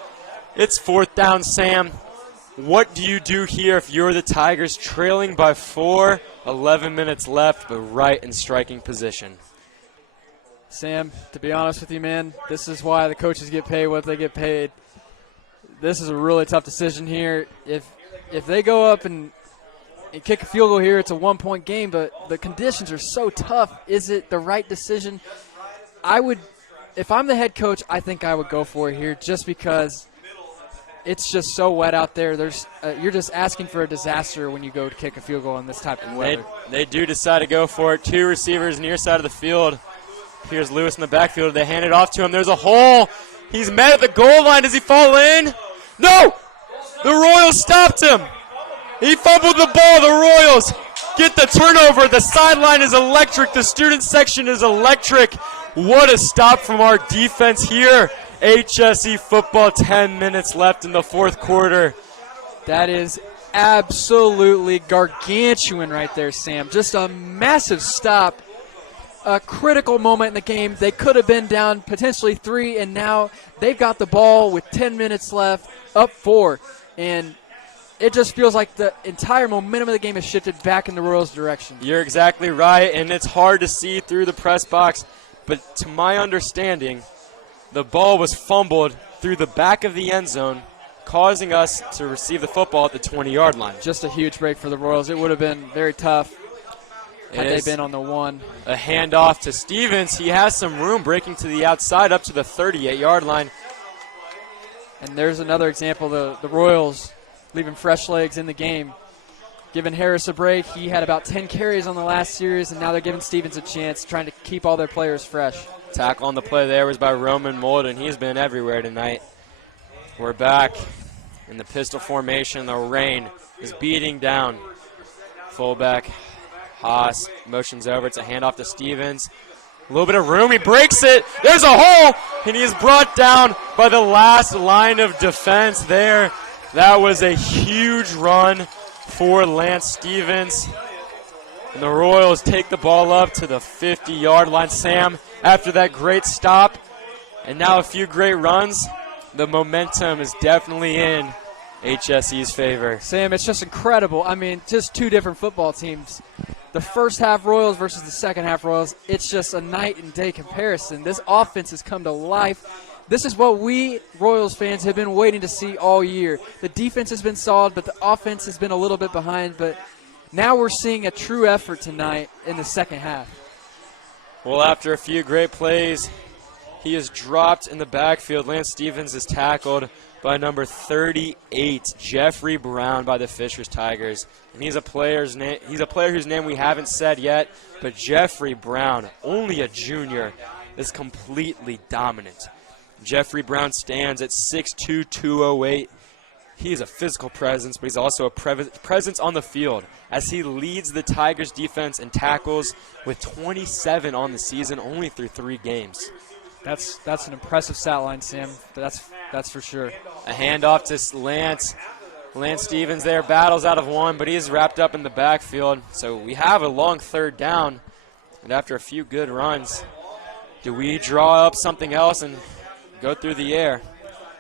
It's 4th down, Sam. What do you do here if you're the Tigers trailing by 4, 11 minutes left, but right in striking position? Sam, to be honest with you, man, this is why the coaches get paid what they get paid. This is a really tough decision here. If they go up and kick a field goal here, it's a 1-point game, but the conditions are so tough. Is it the right decision? If I'm the head coach, I think I would go for it here just because it's just so wet out there. You're just asking for a disaster when you go to kick a field goal in this type of weather. They do decide to go for it. 2 receivers near side of the field. Here's Lewis in the backfield. They hand it off to him. There's a hole. He's met at the goal line. Does he fall in? No! The Royals stopped him. He fumbled the ball. The Royals get the turnover. The sideline is electric. The student section is electric. What a stop from our defense here. HSE football, 10 minutes left in the 4th quarter. That is absolutely gargantuan right there, Sam. Just a massive stop. A critical moment in the game. They could have been down potentially 3, and now they've got the ball with 10 minutes left, up 4. And it just feels like the entire momentum of the game has shifted back in the Royals' direction. You're exactly right, and it's hard to see through the press box. But to my understanding, the ball was fumbled through the back of the end zone, causing us to receive the football at the 20-yard line. Just a huge break for the Royals. It would have been very tough had they been on the one. A handoff to Stevens. He has some room breaking to the outside up to the 38-yard line. And there's another example, the Royals leaving fresh legs in the game. Giving Harris a break. He had about 10 carries on the last series, and now they're giving Stevens a chance, trying to keep all their players fresh. Tackle on the play there was by Roman Molden. He's been everywhere tonight. We're back in the pistol formation. The rain is beating down. Fullback Haas motions over. It's a handoff to Stevens. A little bit of room. He breaks it. There's a hole, and he is brought down by the last line of defense there. That was a huge run for Lance Stevens. And the Royals take the ball up to the 50-yard line. Sam, after that great stop and now a few great runs, the momentum is definitely in HSE's favor. Sam, it's just incredible. I mean, just two different football teams. The first half Royals versus the second half Royals, it's just a night and day comparison. This offense has come to life. This is what we Royals fans have been waiting to see all year. The defense has been solid, but the offense has been a little bit behind. But now we're seeing a true effort tonight in the second half. Well, after a few great plays, he is dropped in the backfield. Lance Stevens is tackled by number 38, Jeffrey Brown, by the Fishers Tigers. And he's a player whose name we haven't said yet, but Jeffrey Brown, only a junior, is completely dominant. Jeffrey Brown stands at 6'2", 208. He is a physical presence, but he's also a presence on the field as he leads the Tigers defense in tackles with 27 on the season, only through 3 games. That's an impressive stat line, Sam. That's for sure. A handoff to Lance. Lance Stevens there battles out of one, but he is wrapped up in the backfield. So we have a long third down, and after a few good runs, do we draw up something else and go through the air?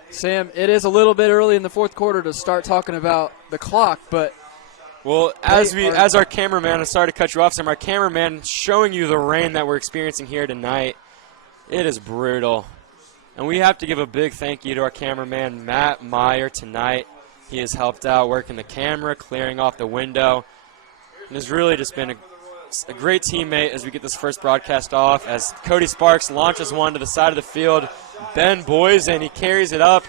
Sam, it is a little bit early in the fourth quarter to start talking about the clock, but well, as our cameraman, I'm sorry to cut you off, Sam, our cameraman showing you the rain that we're experiencing here tonight. It is brutal. And we have to give a big thank you to our cameraman, Matt Meyer, tonight. He has helped out working the camera, clearing off the window, and has really just been a great teammate as we get this first broadcast off. As Cody Sparks launches one to the side of the field, Ben Boysen, he carries it up.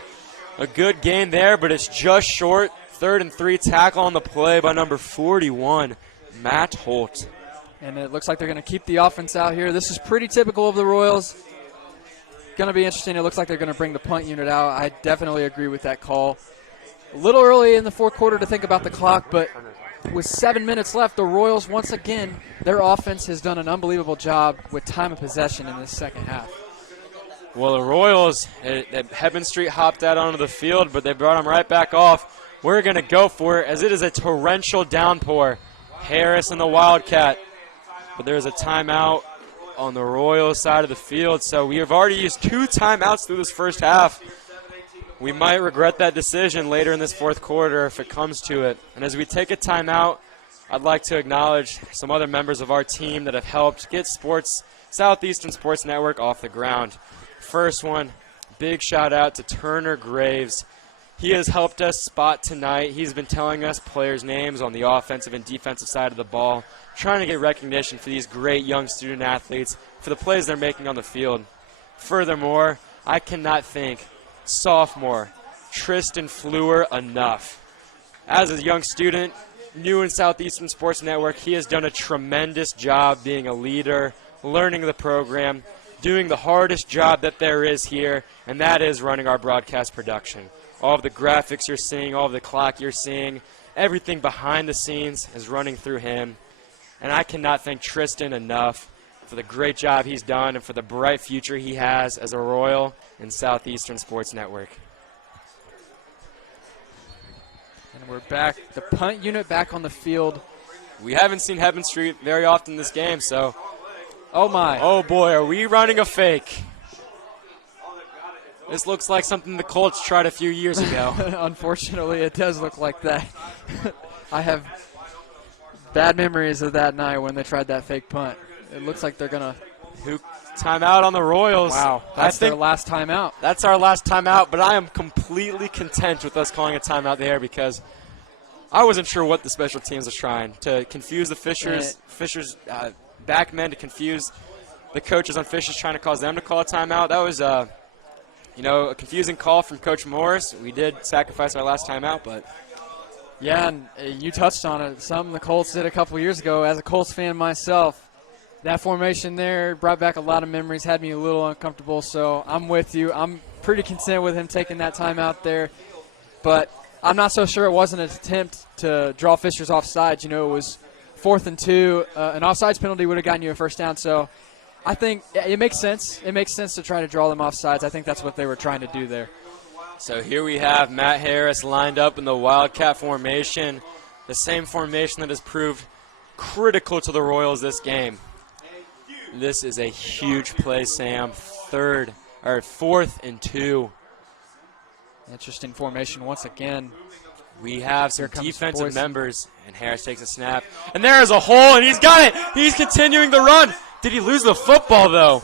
A good gain there, but it's just short. 3rd and 3, tackle on the play by number 41, Matt Holt. And it looks like they're going to keep the offense out here. This is pretty typical of the Royals. Going to be interesting. It looks like they're going to bring the punt unit out. I definitely agree with that call. A little early in the fourth quarter to think about the clock, but with 7 minutes left, the Royals, once again, their offense has done an unbelievable job with time of possession in this second half. Well, the Royals at Hebden Street hopped out onto the field, but they brought them right back off. We're going to go for it as it is a torrential downpour. Harris and the Wildcat. But there's a timeout on the Royals side of the field, so we have already used 2 timeouts through this first half. We might regret that decision later in this fourth quarter if it comes to it. And as we take a timeout, I'd like to acknowledge some other members of our team that have helped get Southeastern Sports Network off the ground. First one, big shout out to Turner Graves. He has helped us spot tonight. He's been telling us players' names on the offensive and defensive side of the ball, trying to get recognition for these great young student athletes, for the plays they're making on the field. Furthermore, I cannot thank sophomore Tristan Fluhr enough. As a young student, new in Southeastern Sports Network, he has done a tremendous job being a leader, learning the program, doing the hardest job that there is here, and that is running our broadcast production. All of the graphics you're seeing, all of the clock you're seeing, everything behind the scenes is running through him. And I cannot thank Tristan enough for the great job he's done and for the bright future he has as a Royal in Southeastern Sports Network. And we're back. The punt unit back on the field. We haven't seen Hebden Street very often this game, so. Oh, my. Oh, boy, are we running a fake? This looks like something the Colts tried a few years ago. Unfortunately, it does look like that. I have bad memories of that night when they tried that fake punt. It looks like they're going to. Timeout on the Royals. Wow, that's their last timeout. That's our last timeout, but I am completely content with us calling a timeout there because I wasn't sure what the special teams was trying to confuse the Fishers backmen, to confuse the coaches on Fishers, trying to cause them to call a timeout. That was a confusing call from Coach Morris. We did sacrifice our last timeout, but yeah, and you touched on it. Something the Colts did a couple years ago. As a Colts fan myself, that formation there brought back a lot of memories, had me a little uncomfortable, so I'm with you. I'm pretty content with him taking that time out there, but I'm not so sure it wasn't an attempt to draw Fishers off sides. It was 4th and 2. An offsides penalty would have gotten you a first down, so I think it makes sense. It makes sense to try to draw them off sides. I think that's what they were trying to do there. So here we have Matt Harris lined up in the Wildcat formation, the same formation that has proved critical to the Royals this game. This is a huge play, Sam. 4th and 2. Interesting formation once again. We have some defensive members, and Harris takes a snap. And there is a hole, and he's got it. He's continuing the run. Did he lose the football, though?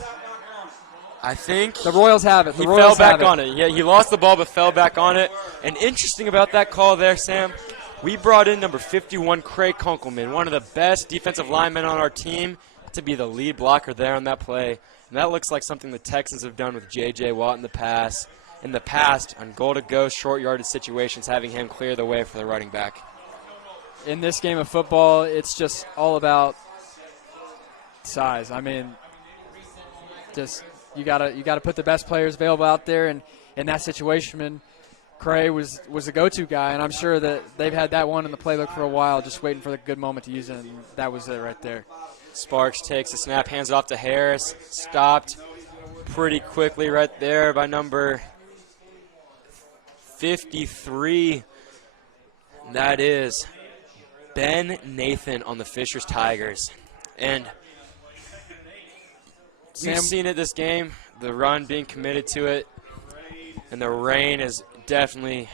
I think the Royals have it. He fell back on it. Yeah, he lost the ball but fell back on it. And interesting about that call there, Sam, we brought in number 51, Craig Kunkelman, one of the best defensive linemen on our team, to be the lead blocker there on that play. And that looks like something the Texans have done with J.J. Watt in the past on goal-to-go, short-yarded situations, having him clear the way for the running back. In this game of football, it's just all about size. I mean, just you gotta put the best players available out there, and in that situation, Cray was a go-to guy, and I'm sure that they've had that one in the playbook for a while, just waiting for the good moment to use it, and that was it right there. Sparks takes a snap, hands it off to Harris, stopped pretty quickly right there by number 53. That is Ben Nathan on the Fishers Tigers. And you've seen it this game, the run being committed to it, and the rain has definitely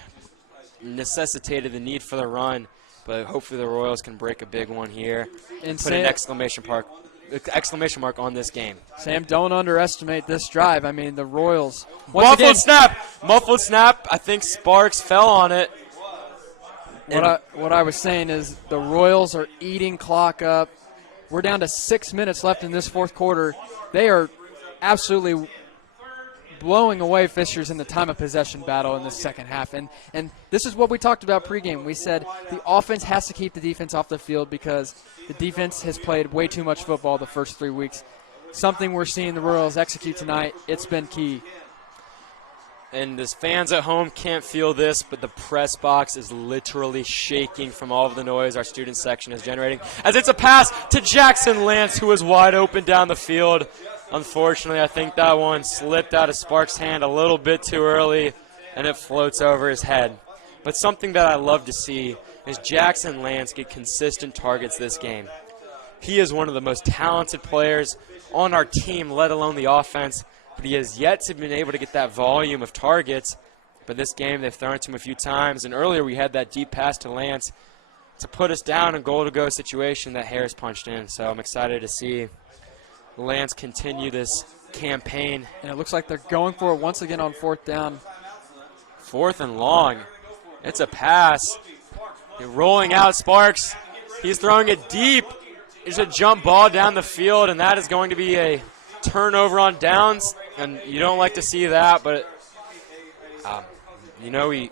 necessitated the need for the run. But hopefully the Royals can break a big one here and put an exclamation mark on this game. Sam, don't underestimate this drive. I mean, the Royals. Muffled snap. I think Sparks fell on it. What I was saying is the Royals are eating clock up. We're down to 6 minutes left in this fourth quarter. They are absolutely blowing away Fishers in the time of possession battle in the second half. And this is what we talked about pregame. We said the offense has to keep the defense off the field because the defense has played way too much football the first 3 weeks. Something we're seeing the Royals execute tonight. It's been key. And as fans at home can't feel this, but the press box is literally shaking from all of the noise our student section is generating. As it's a pass to Jackson Lance, who is wide open down the field. Unfortunately, I think that one slipped out of Sparks' hand a little bit too early, and it floats over his head. But something that I love to see is Jackson Lance get consistent targets this game. He is one of the most talented players on our team, let alone the offense, but he has yet to been able to get that volume of targets. But this game, they've thrown it to him a few times, and earlier we had that deep pass to Lance to put us down in goal-to-go situation that Harris punched in. So I'm excited to see Lance continue this campaign. And it looks like they're going for it once again on fourth down. 4th and long. It's a pass. They're rolling out Sparks. He's throwing it deep. It's a jump ball down the field, and that is going to be a turnover on downs. And you don't like to see that, but, we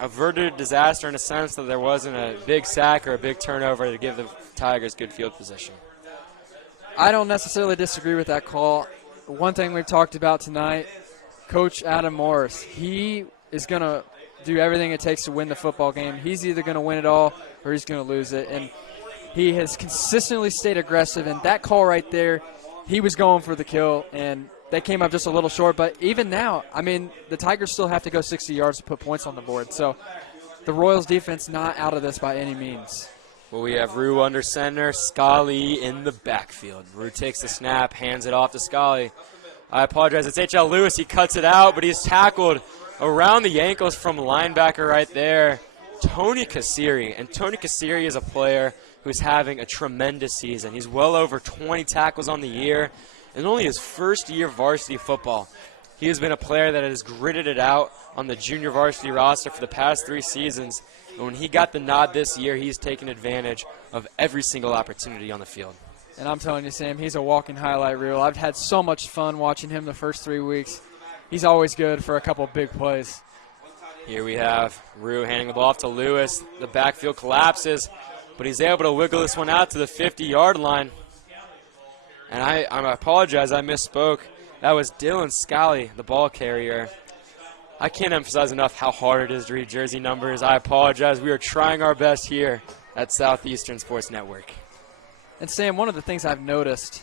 averted disaster in a sense that there wasn't a big sack or a big turnover to give the Tigers good field position. I don't necessarily disagree with that call. One thing we've talked about tonight, Coach Adam Morris, he is going to do everything it takes to win the football game. He's either going to win it all or he's going to lose it. And he has consistently stayed aggressive. And that call right there, he was going for the kill, and they came up just a little short. But even now, I mean, the Tigers still have to go 60 yards to put points on the board. So the Royals defense not out of this by any means. Well, we have Roux under center, Scully in the backfield. Roux takes the snap, hands it off to Scully. I apologize. It's H.L. Lewis. He cuts it out, but he's tackled around the ankles from linebacker right there, Tony Kasiri. And Tony Kasiri is a player who's having a tremendous season. He's well over 20 tackles on the year, and only his first year of varsity football. He has been a player that has gritted it out on the junior varsity roster for the past 3 seasons. And when he got the nod this year, he's taken advantage of every single opportunity on the field. And I'm telling you, Sam, he's a walking highlight reel. I've had so much fun watching him the first 3 weeks. He's always good for a couple big plays. Here we have Roux handing the ball off to Lewis. The backfield collapses, but he's able to wiggle this one out to the 50-yard line. And I apologize, I misspoke. That was Dylan Scally, the ball carrier. I can't emphasize enough how hard it is to read jersey numbers. I apologize. We are trying our best here at Southeastern Sports Network. And, Sam, one of the things I've noticed,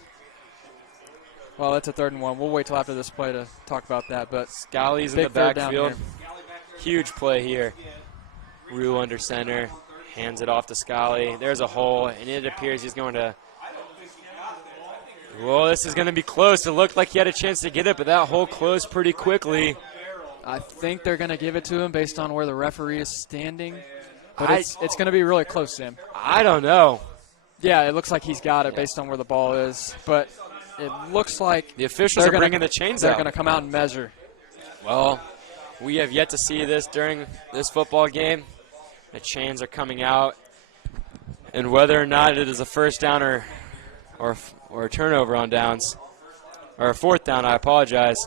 well, it's a 3rd and 1. We'll wait till after this play to talk about that. But Scally's in the backfield. Huge play here. Roux under center, hands it off to Scally. There's a hole, and it appears he's going to. Well, this is going to be close. It looked like he had a chance to get it, but that hole closed pretty quickly. I think they're going to give it to him based on where the referee is standing. But it's going to be really close, Sam. I don't know. Yeah, it looks like he's got it based on where the ball is. But it looks like the officials are bringing the chains out. They're going to come out and measure. Well, we have yet to see this during this football game. The chains are coming out. And whether or not it is a first down or a turnover on downs, or a 4th down, I apologize.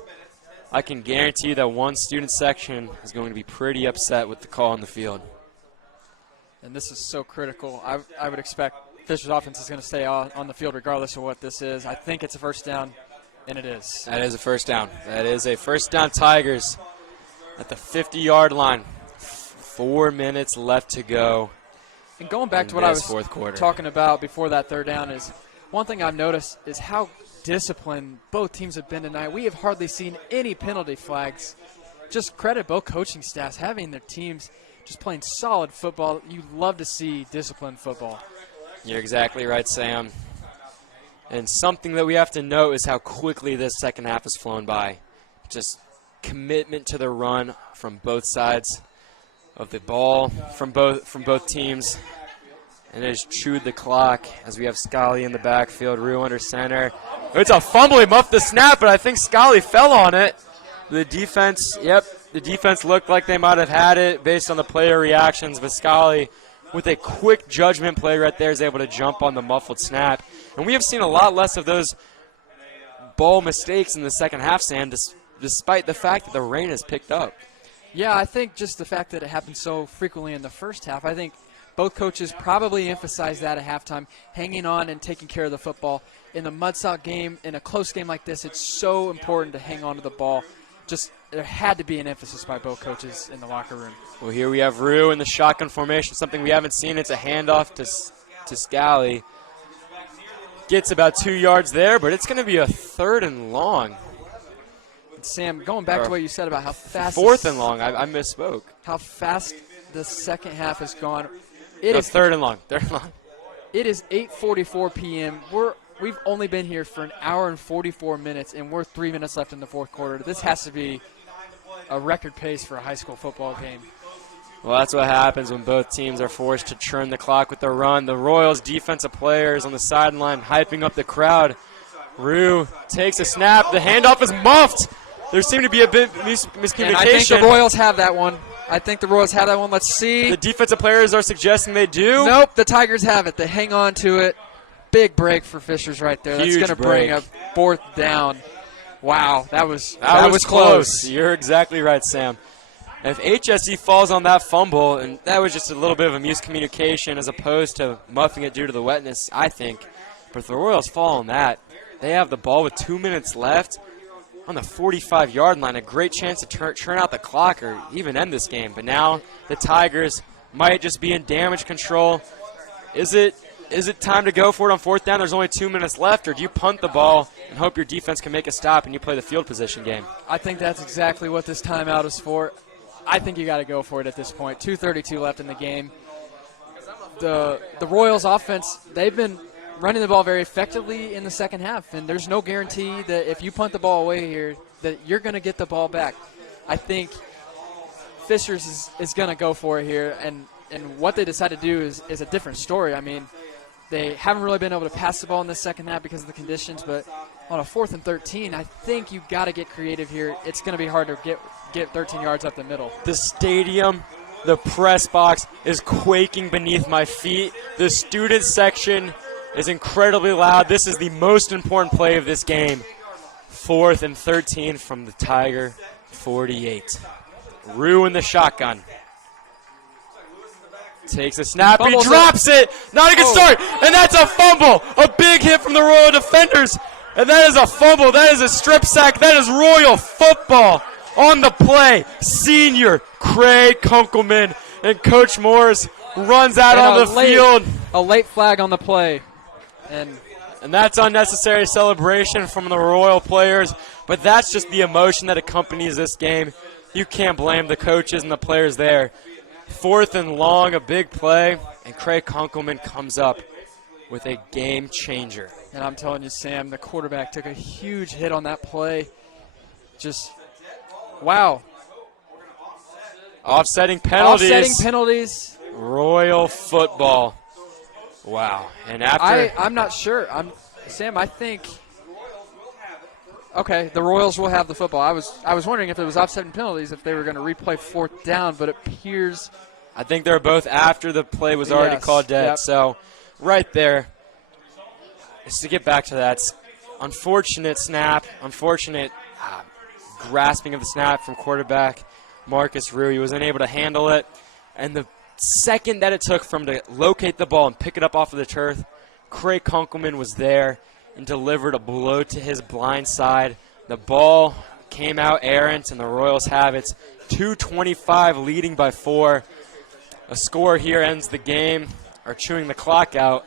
I can guarantee you that one student section is going to be pretty upset with the call on the field. And this is so critical. I would expect Fisher's offense is going to stay on the field regardless of what this is. I think it's a first down, and it is. That is a first down. That is a first down, Tigers at the 50-yard line. 4 minutes left to go. And going back to what I was talking about before that 3rd down is one thing I've noticed is how disciplined both teams have been tonight. We have hardly seen any penalty flags. Just credit both coaching staffs having their teams just playing solid football. You love to see disciplined football. You're exactly right, Sam. And something that we have to note is how quickly this second half has flown by. Just commitment to the run from both sides of the ball, from both teams. And it has chewed the clock as we have Scally in the backfield, Roux under center. It's a fumble. He muffed the snap, but I think Scally fell on it. The defense looked like they might have had it based on the player reactions, but Scally, with a quick judgment play right there, is able to jump on the muffled snap. And we have seen a lot less of those ball mistakes in the second half, Sam, despite the fact that the rain has picked up. Yeah, I think just the fact that it happened so frequently in the first half, I think both coaches probably emphasized that at halftime, hanging on and taking care of the football. In the mudsock game, in a close game like this, it's so important to hang on to the ball. Just there had to be an emphasis by both coaches in the locker room. Well, here we have Roux in the shotgun formation, something we haven't seen. It's a handoff to Scally. Gets about 2 yards there, but it's going to be a 3rd and long. Sam, going back to what you said about how fast 4th and long, I misspoke. How fast the second half has gone. It's 3rd and long. 3rd and long. It is 8:44 p.m. We've only been here for an hour and 44 minutes, and we're 3 minutes left in the 4th quarter. This has to be a record pace for a high school football game. Well, that's what happens when both teams are forced to churn the clock with their run. The Royals' defensive players on the sideline hyping up the crowd. Roux takes a snap. The handoff is muffed. There seemed to be a bit miscommunication. And I think the Royals have that one. Let's see. The defensive players are suggesting they do. Nope, the Tigers have it. They hang on to it. Big break for Fishers right there. Huge That's going to bring a 4th down. Wow, that was close. You're exactly right, Sam. If HSE falls on that fumble, and that was just a little bit of a miscommunication as opposed to muffing it due to the wetness, I think. But if the Royals fall on that, they have the ball with 2 minutes left on the 45-yard line. A great chance to turn out the clock or even end this game. But now the Tigers might just be in damage control. Is it time to go for it on 4th down? There's only 2 minutes left, or do you punt the ball and hope your defense can make a stop and you play the field position game? I think that's exactly what this timeout is for. I think you got to go for it at this point. 2:32 left in the game. The Royals offense, they've been running the ball very effectively in the second half, and there's no guarantee that if you punt the ball away here that you're going to get the ball back. I think Fishers is going to go for it here, and what they decide to do is a different story. I mean, they haven't really been able to pass the ball in the second half because of the conditions, but on a 4th and 13, I think you got to get creative here. It's going to be hard to get 13 yards up the middle. The stadium, the press box is quaking beneath my feet. The student section is incredibly loud. This is the most important play of this game. 4th and 13 from the Tiger 48. Roux in the shotgun. Takes a snap, he drops it. Not a good start, and that's a fumble. A big hit from the Royal defenders, and that is a fumble. That is a strip sack. That is Royal football on the play. Senior Craig Kunkelman, and Coach Morris runs out on the field. A late flag on the play, and that's unnecessary celebration from the Royal players, but that's just the emotion that accompanies this game. You can't blame the coaches and the players there. 4th and long, a big play, and Craig Kunkelman comes up with a game changer. And I'm telling you, Sam, the quarterback took a huge hit on that play. Just, wow. Offsetting penalties. Royal football. Wow. And after I'm not sure. Sam, I think okay, the Royals will have the football. I was wondering if it was offsetting penalties, if they were going to replay 4th down, but it appears I think they're both after the play was already called dead. Yep. So right there, just to get back to that, unfortunate snap, unfortunate grasping of the snap from quarterback Marcus Roux. He was unable to handle it. And the second that it took for him to locate the ball and pick it up off of the turf, Craig Kunkelman was there and delivered a blow to his blind side. The ball came out errant, and the Royals have it. 2:25 leading by 4. A score here ends the game, or chewing the clock out,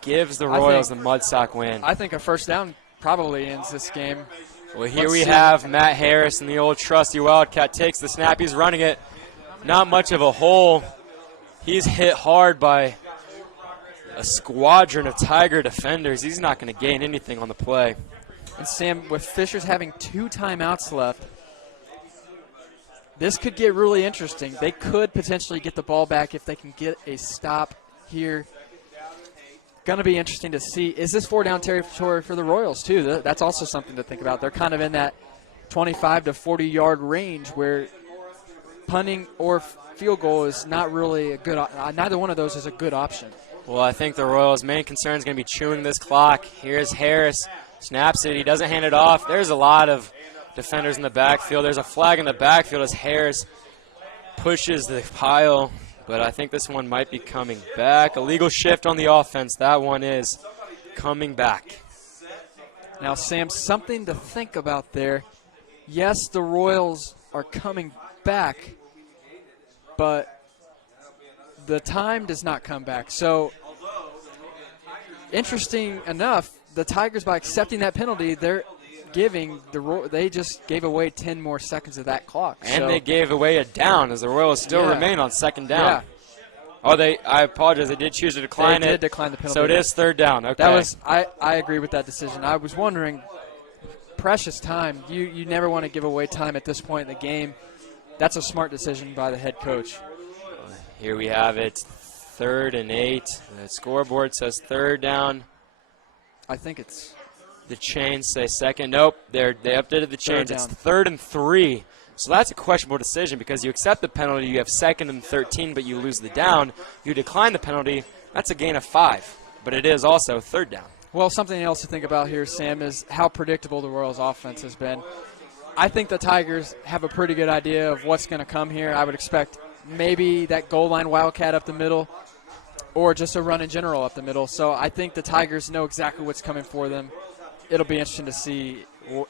gives the Royals the Mudsock win. I think a first down probably ends this game. Well, here we have Matt Harris, and the old trusty Wildcat takes the snap. He's running it. Not much of a hole. He's hit hard by a squadron of Tiger defenders. He's not going to gain anything on the play. And Sam, with Fishers having 2 timeouts left, this could get really interesting. They could potentially get the ball back if they can get a stop here. Going to be interesting to see. Is this 4-down territory for the Royals, too? That's also something to think about. They're kind of in that 25 to 40-yard range where punting or field goal is not really a good neither one of those is a good option. Well, I think the Royals' main concern is going to be chewing this clock. Here's Harris. Snaps it. He doesn't hand it off. There's a lot of defenders in the backfield. There's a flag in the backfield as Harris pushes the pile, but I think this one might be coming back. Illegal shift on the offense. That one is coming back. Now, Sam, something to think about there. Yes, the Royals are coming back, but the time does not come back. So, interesting enough, the Tigers, by accepting that penalty, they just gave away 10 more seconds of that clock. And they gave away a down as the Royals still remain on 2nd down. Yeah. Oh, I apologize. They did choose to decline it. They did decline the penalty. So it is 3rd down. Okay. That was I agree with that decision. I was wondering, precious time. You never want to give away time at this point in the game. That's a smart decision by the head coach. Here we have it, 3rd and 8. The scoreboard says 3rd down. I think it's the chains say 2nd. Nope, they updated the chains. It's 3rd and 3. So that's a questionable decision because you accept the penalty, you have 2nd and 13, but you lose the down. You decline the penalty, that's a gain of 5. But it is also 3rd down. Well, something else to think about here, Sam, is how predictable the Royals' offense has been. I think the Tigers have a pretty good idea of what's going to come here. I would expect maybe that goal line wildcat up the middle or just a run in general up the middle. So I think the Tigers know exactly what's coming for them. It'll be interesting to see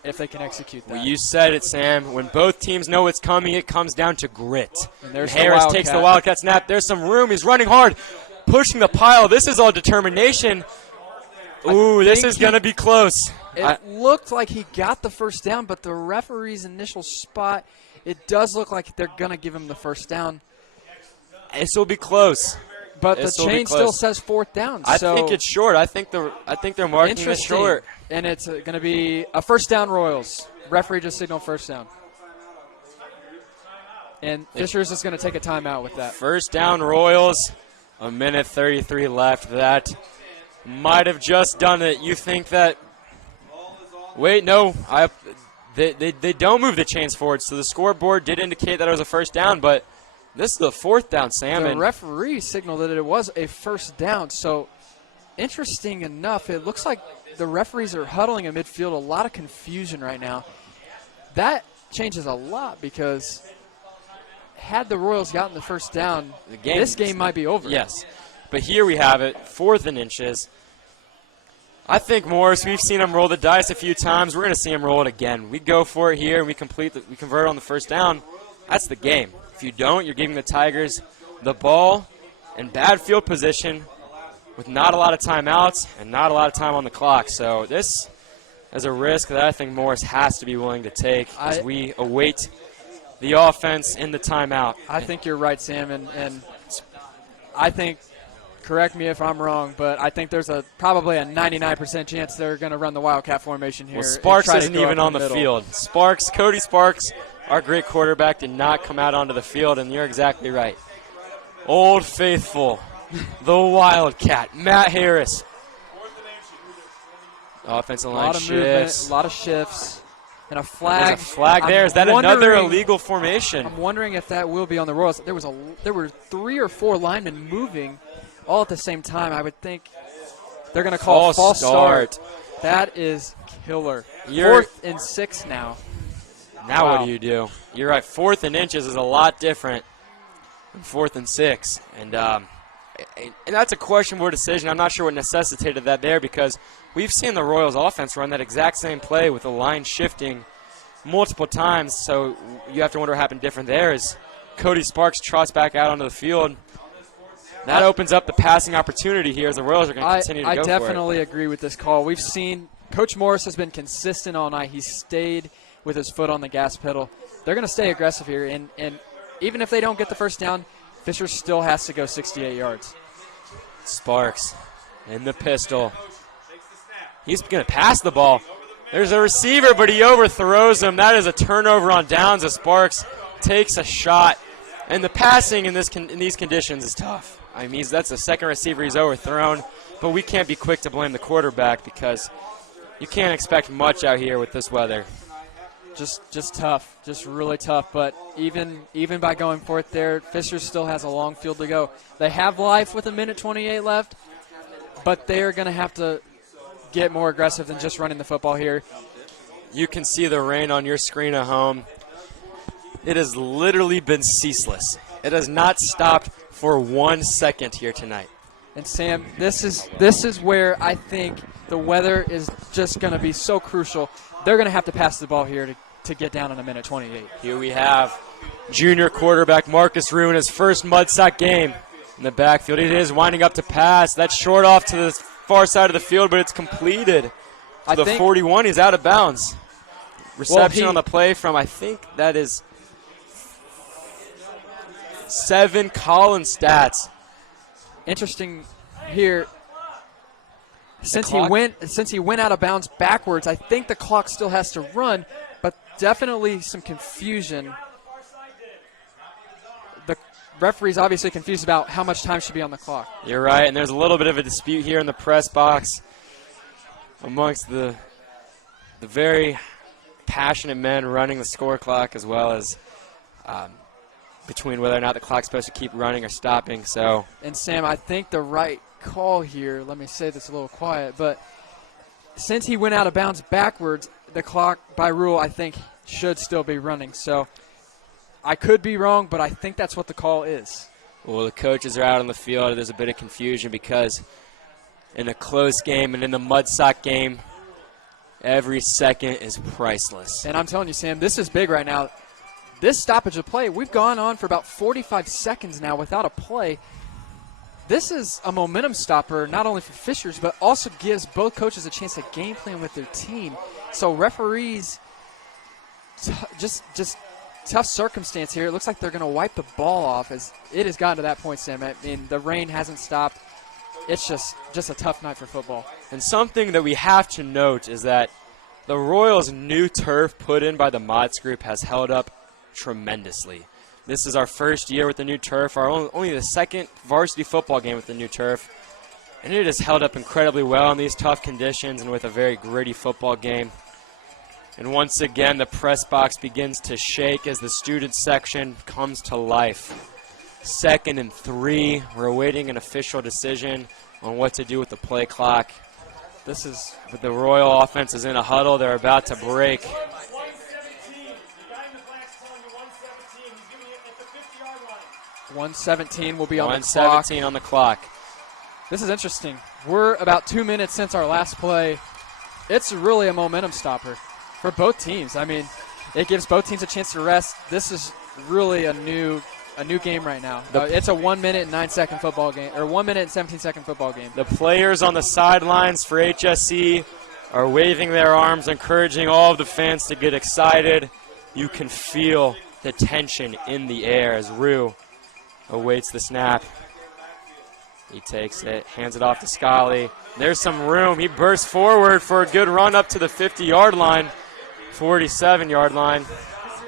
if they can execute that. Well, you said it, Sam. When both teams know what's coming, it comes down to grit. And Harris takes the Wildcat snap. There's some room. He's running hard, pushing the pile. This is all determination. Ooh, this is going to be close. It looked like he got the first down, but the referee's initial spot, it does look like they're going to give him the first down. This will be close. But the chain still says 4th down. I think it's short. I think they're marking it short. And it's going to be a 1st down Royals. Referee just signaled 1st down. And Fisher's is going to take a timeout with that. 1st down Royals. 1:33 left. That might have just done it. You think that? Wait, no. They don't move the chains forward. So the scoreboard did indicate that it was a 1st down, but this is the 4th down, Sam. The referee signaled that it was a 1st down. So interesting enough, it looks like the referees are huddling in midfield. A lot of confusion right now. That changes a lot because had the Royals gotten the 1st down, this game might be over. Yes. But here we have it, 4th and inches. I think Morris, we've seen him roll the dice a few times. We're going to see him roll it again. We go for it here, and we convert on the 1st down. That's the game. If you don't, you're giving the Tigers the ball in bad field position with not a lot of timeouts and not a lot of time on the clock. So this is a risk that I think Morris has to be willing to take as we await the offense in the timeout. I think you're right, Sam, and I think, correct me if I'm wrong, but I think there's probably a 99% chance they're going to run the Wildcat formation here. Well, Sparks isn't even on the field. Cody Sparks, our great quarterback, did not come out onto the field, and you're exactly right. Old Faithful, the Wildcat, Matt Harris. Offensive line shifts. A lot of shifts. And a flag. There's a flag there. Is that another illegal formation? I'm wondering if that will be on the Royals. There were 3 or 4 linemen moving all at the same time. I would think they're going to call a false start. That is killer. 4th and 6 now. Now What do you do? You're right. 4th and inches is a lot different than 4th and 6. And that's a questionable decision. I'm not sure what necessitated that there because we've seen the Royals offense run that exact same play with the line shifting multiple times. So you have to wonder what happened different there as Cody Sparks trots back out onto the field. That opens up the passing opportunity here as the Royals are going to continue to go for it. I definitely agree with this call. We've seen Coach Morris has been consistent all night. He's stayed with his foot on the gas pedal. They're going to stay aggressive here. And even if they don't get the 1st down, Fisher still has to go 68 yards. Sparks in the pistol. He's going to pass the ball. There's a receiver, but he overthrows him. That is a turnover on downs as Sparks takes a shot. And the passing in these conditions is tough. I mean, that's the second receiver he's overthrown. But we can't be quick to blame the quarterback because you can't expect much out here with this weather. Just tough, just really tough. But even by going for it there, Fisher still has a long field to go. They have life with 1:28 left, but they are going to have to get more aggressive than just running the football here. You can see the rain on your screen at home. It has literally been ceaseless. It has not stopped for 1 second here tonight. And Sam, this is where I think the weather is just going to be so crucial. They're going to have to pass the ball here to get down in 1:28. Here we have junior quarterback Marcus Roux in his first Mudsock game in the backfield. It is winding up to pass. That's short off to the far side of the field, but it's completed to the 41. He's out of bounds. Reception on the play from, I think that is 7 Collins stats. Interesting here. Since he went out of bounds backwards, I think the clock still has to run, but definitely some confusion. The referee's obviously confused about how much time should be on the clock. You're right, and there's a little bit of a dispute here in the press box amongst the very passionate men running the score clock, as well as between whether or not the clock's supposed to keep running or stopping. So, and Sam, I think the right call here, let me say this a little quiet, but since he went out of bounds backwards, the clock by rule I think should still be running. So I could be wrong, but I think that's what the call is. Well, the coaches are out on the field. There's a bit of confusion because in a close game and in the Mudsock game, every second is priceless. And I'm telling you, Sam, this is big right now. This stoppage of play, we've gone on for about 45 seconds now without a play. This is a momentum stopper, not only for Fishers, but also gives both coaches a chance to game plan with their team. So referees just tough circumstance here. It looks like they're going to wipe the ball off as it has gotten to that point, Sam. I mean, the rain hasn't stopped. It's just a tough night for football. And something that we have to note is that the Royals' new turf put in by the Mods Group has held up tremendously. This is our first year with the new turf, only the second varsity football game with the new turf. And it has held up incredibly well in these tough conditions and with a very gritty football game. And once again, the press box begins to shake as the student section comes to life. 2nd and 3. We're awaiting an official decision on what to do with the play clock. But the Royal offense is in a huddle. They're about to break. 1:17 will be on the clock. 1:17 on the clock. This is interesting. We're about 2 minutes since our last play. It's really a momentum stopper for both teams. I mean, it gives both teams a chance to rest. This is really a new game right now. It's a 1 minute and 9 second football game, or 1 minute and 17-second football game. The players on the sidelines for HSE are waving their arms, encouraging all of the fans to get excited. You can feel the tension in the air as Roux awaits the snap. He takes it, hands it off to Scully. There's some room. He bursts forward for a good run up to the 50-yard line, 47-yard line.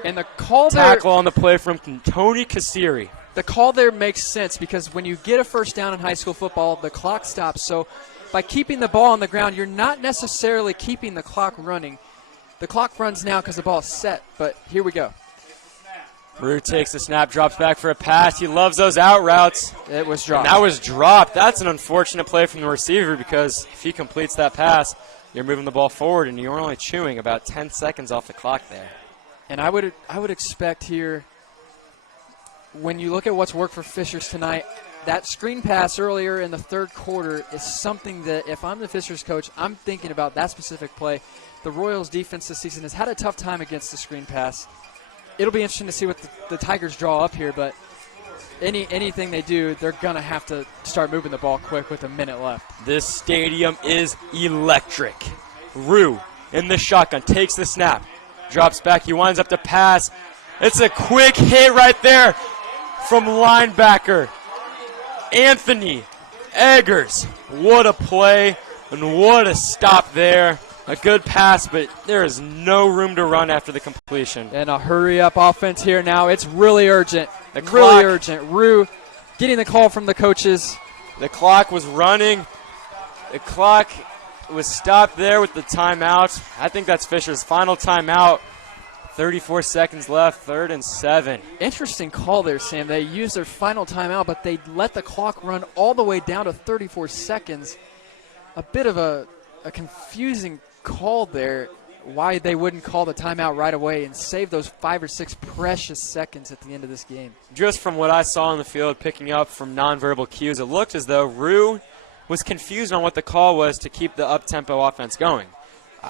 And the call tackle on the play from Tony Kasiri. The call there makes sense because when you get a first down in high school football, the clock stops. So by keeping the ball on the ground, you're not necessarily keeping the clock running. The clock runs now because the ball is set, but here we go. Roux takes the snap, drops back for a pass. He loves those out routes. It was dropped. And that was dropped. That's an unfortunate play from the receiver because if he completes that pass, you're moving the ball forward and you're only chewing about 10 seconds off the clock there. And I would expect here, when you look at what's worked for Fishers tonight, that screen pass earlier in the third quarter is something that if I'm the Fishers coach, I'm thinking about that specific play. The Royals defense this season has had a tough time against the screen pass. It'll be interesting to see what the Tigers draw up here, but anything they do, they're going to have to start moving the ball quick with a minute left. This stadium is electric. Roux in the shotgun, takes the snap, drops back. He winds up to pass. It's a quick hit right there from linebacker Anthony Eggers. What a play and what a stop there. A good pass, but there is no room to run after the completion. And a hurry-up offense here now. It's really urgent. Roux getting the call from the coaches. The clock was running. The clock was stopped there with the timeout. I think that's Fisher's final timeout. 34 seconds left, 3rd and 7. Interesting call there, Sam. They used their final timeout, but they let the clock run all the way down to 34 seconds. A bit of a confusing call there, why they wouldn't call the timeout right away and save those 5 or 6 precious seconds at the end of this game. Just from what I saw on the field, picking up from nonverbal cues, it looked as though Roux was confused on what the call was to keep the up-tempo offense going.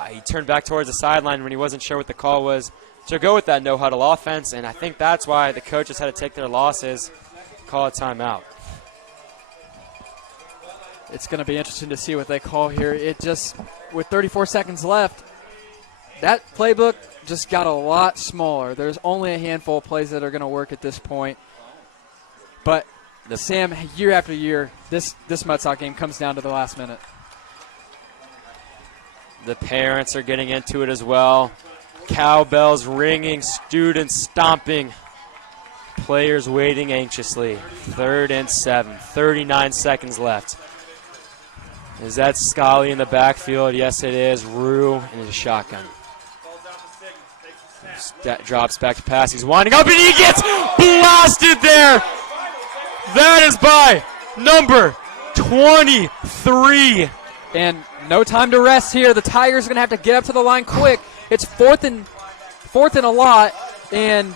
He turned back towards the sideline when he wasn't sure what the call was to go with that no-huddle offense, and I think that's why the coaches had to take their losses, call a timeout. It's going to be interesting to see what they call here. It just, with 34 seconds left, that playbook just got a lot smaller. There's only a handful of plays that are going to work at this point. But, Sam, year after year, this Mudsock game comes down to the last minute. The parents are getting into it as well. Cowbells ringing, students stomping, players waiting anxiously. 3rd and 7, 39 seconds left. Is that Scully in the backfield? Yes, it is. Roux in his shotgun. Drops back to pass. He's winding up, and he gets blasted there. That is by number 23. And no time to rest here. The Tigers are going to have to get up to the line quick. It's fourth and a lot, and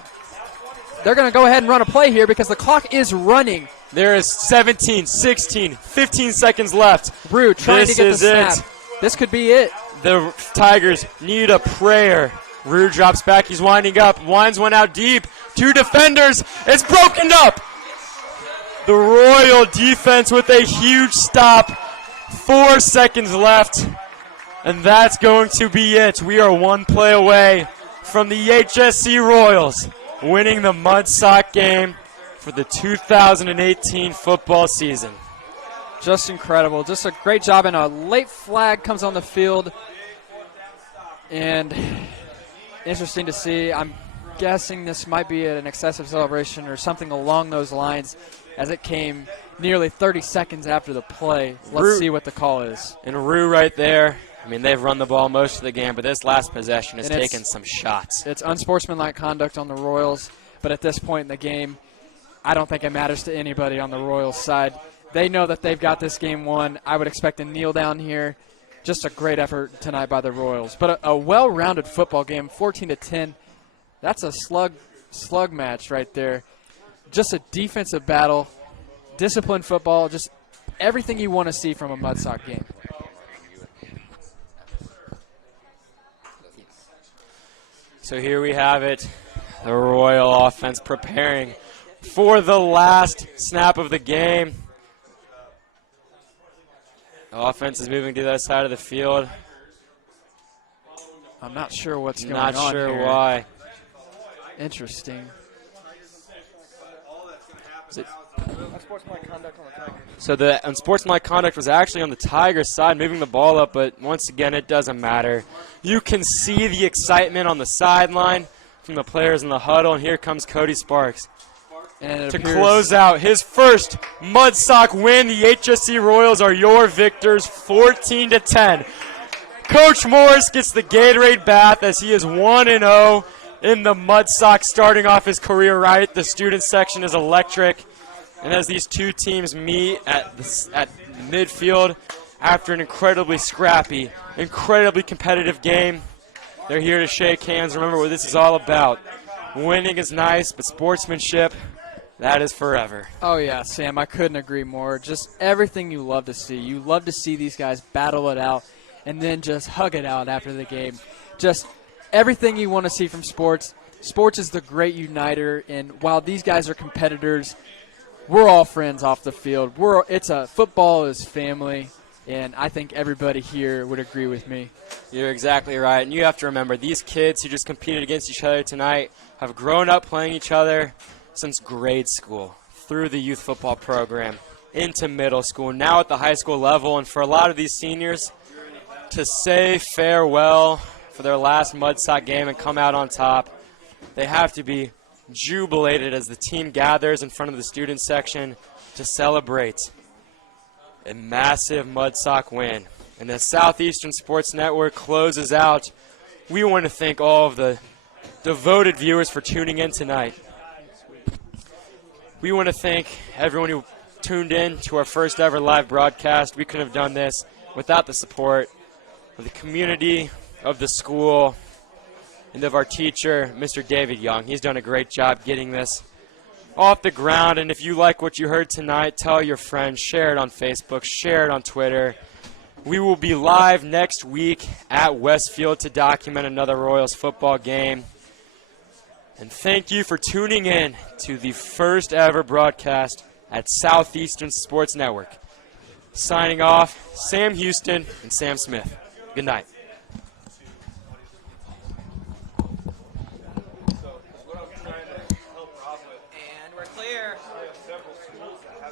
they're going to go ahead and run a play here because the clock is running. There is 17, 16, 15 seconds left. Roux trying to get the snap. This could be it. The Tigers need a prayer. Roux drops back. He's winding up. Winds one out deep. 2 defenders. It's broken up. The Royal defense with a huge stop. 4 seconds left. And that's going to be it. We are 1 play away from the HSE Royals winning the Mudsock game for the 2018 football season. Just incredible. Just a great job, and a late flag comes on the field. And interesting to see. I'm guessing this might be an excessive celebration or something along those lines, as it came nearly 30 seconds after the play. Let's see what the call is. And Roux right there. I mean, they've run the ball most of the game, but this last possession has taken some shots. It's unsportsmanlike conduct on the Royals, but at this point in the game, I don't think it matters to anybody on the Royals side. They know that they've got this game won. I would expect a kneel down here. Just a great effort tonight by the Royals. But a well-rounded football game, 14-10. That's a slug match right there. Just a defensive battle, disciplined football, just everything you want to see from a Mudsock game. So here we have it, the Royal offense preparing for the last snap of the game. The offense is moving to the other side of the field. I'm not sure what's going on here. Not sure why. Interesting. So the unsportsmanlike conduct was actually on the Tigers' side, moving the ball up, but once again, it doesn't matter. You can see the excitement on the sideline from the players in the huddle, and here comes Cody Sparks to close out his first Mudsock win. The HSE Royals are your victors, 14-10. Coach Morris gets the Gatorade bath as he is 1-0 in the Mudsock, starting off his career right. The student section is electric. And as these two teams meet at midfield after an incredibly scrappy, incredibly competitive game, they're here to shake hands. Remember what this is all about. Winning is nice, but sportsmanship, that is forever. Oh, yeah, Sam, I couldn't agree more. Just everything you love to see. You love to see these guys battle it out and then just hug it out after the game. Just everything you want to see from sports. Sports is the great uniter, and while these guys are competitors, we're all friends off the field. Football is family, and I think everybody here would agree with me. You're exactly right, and you have to remember, these kids who just competed against each other tonight have grown up playing each other since grade school, through the youth football program, into middle school, now at the high school level, and for a lot of these seniors to say farewell for their last Mudsock game and come out on top, they have to be jubilated as the team gathers in front of the student section to celebrate a massive Mudsock win. And as Southeastern Sports Network closes out, we want to thank all of the devoted viewers for tuning in tonight. We want to thank everyone who tuned in to our first ever live broadcast. We couldn't have done this without the support of the community, of the school, and of our teacher, Mr. David Young. He's done a great job getting this off the ground. And if you like what you heard tonight, tell your friends, share it on Facebook, share it on Twitter. We will be live next week at Westfield to document another Royals football game. And thank you for tuning in to the first ever broadcast at Southeastern Sports Network. Signing off, Sam Houston and Sam Smith. Good night.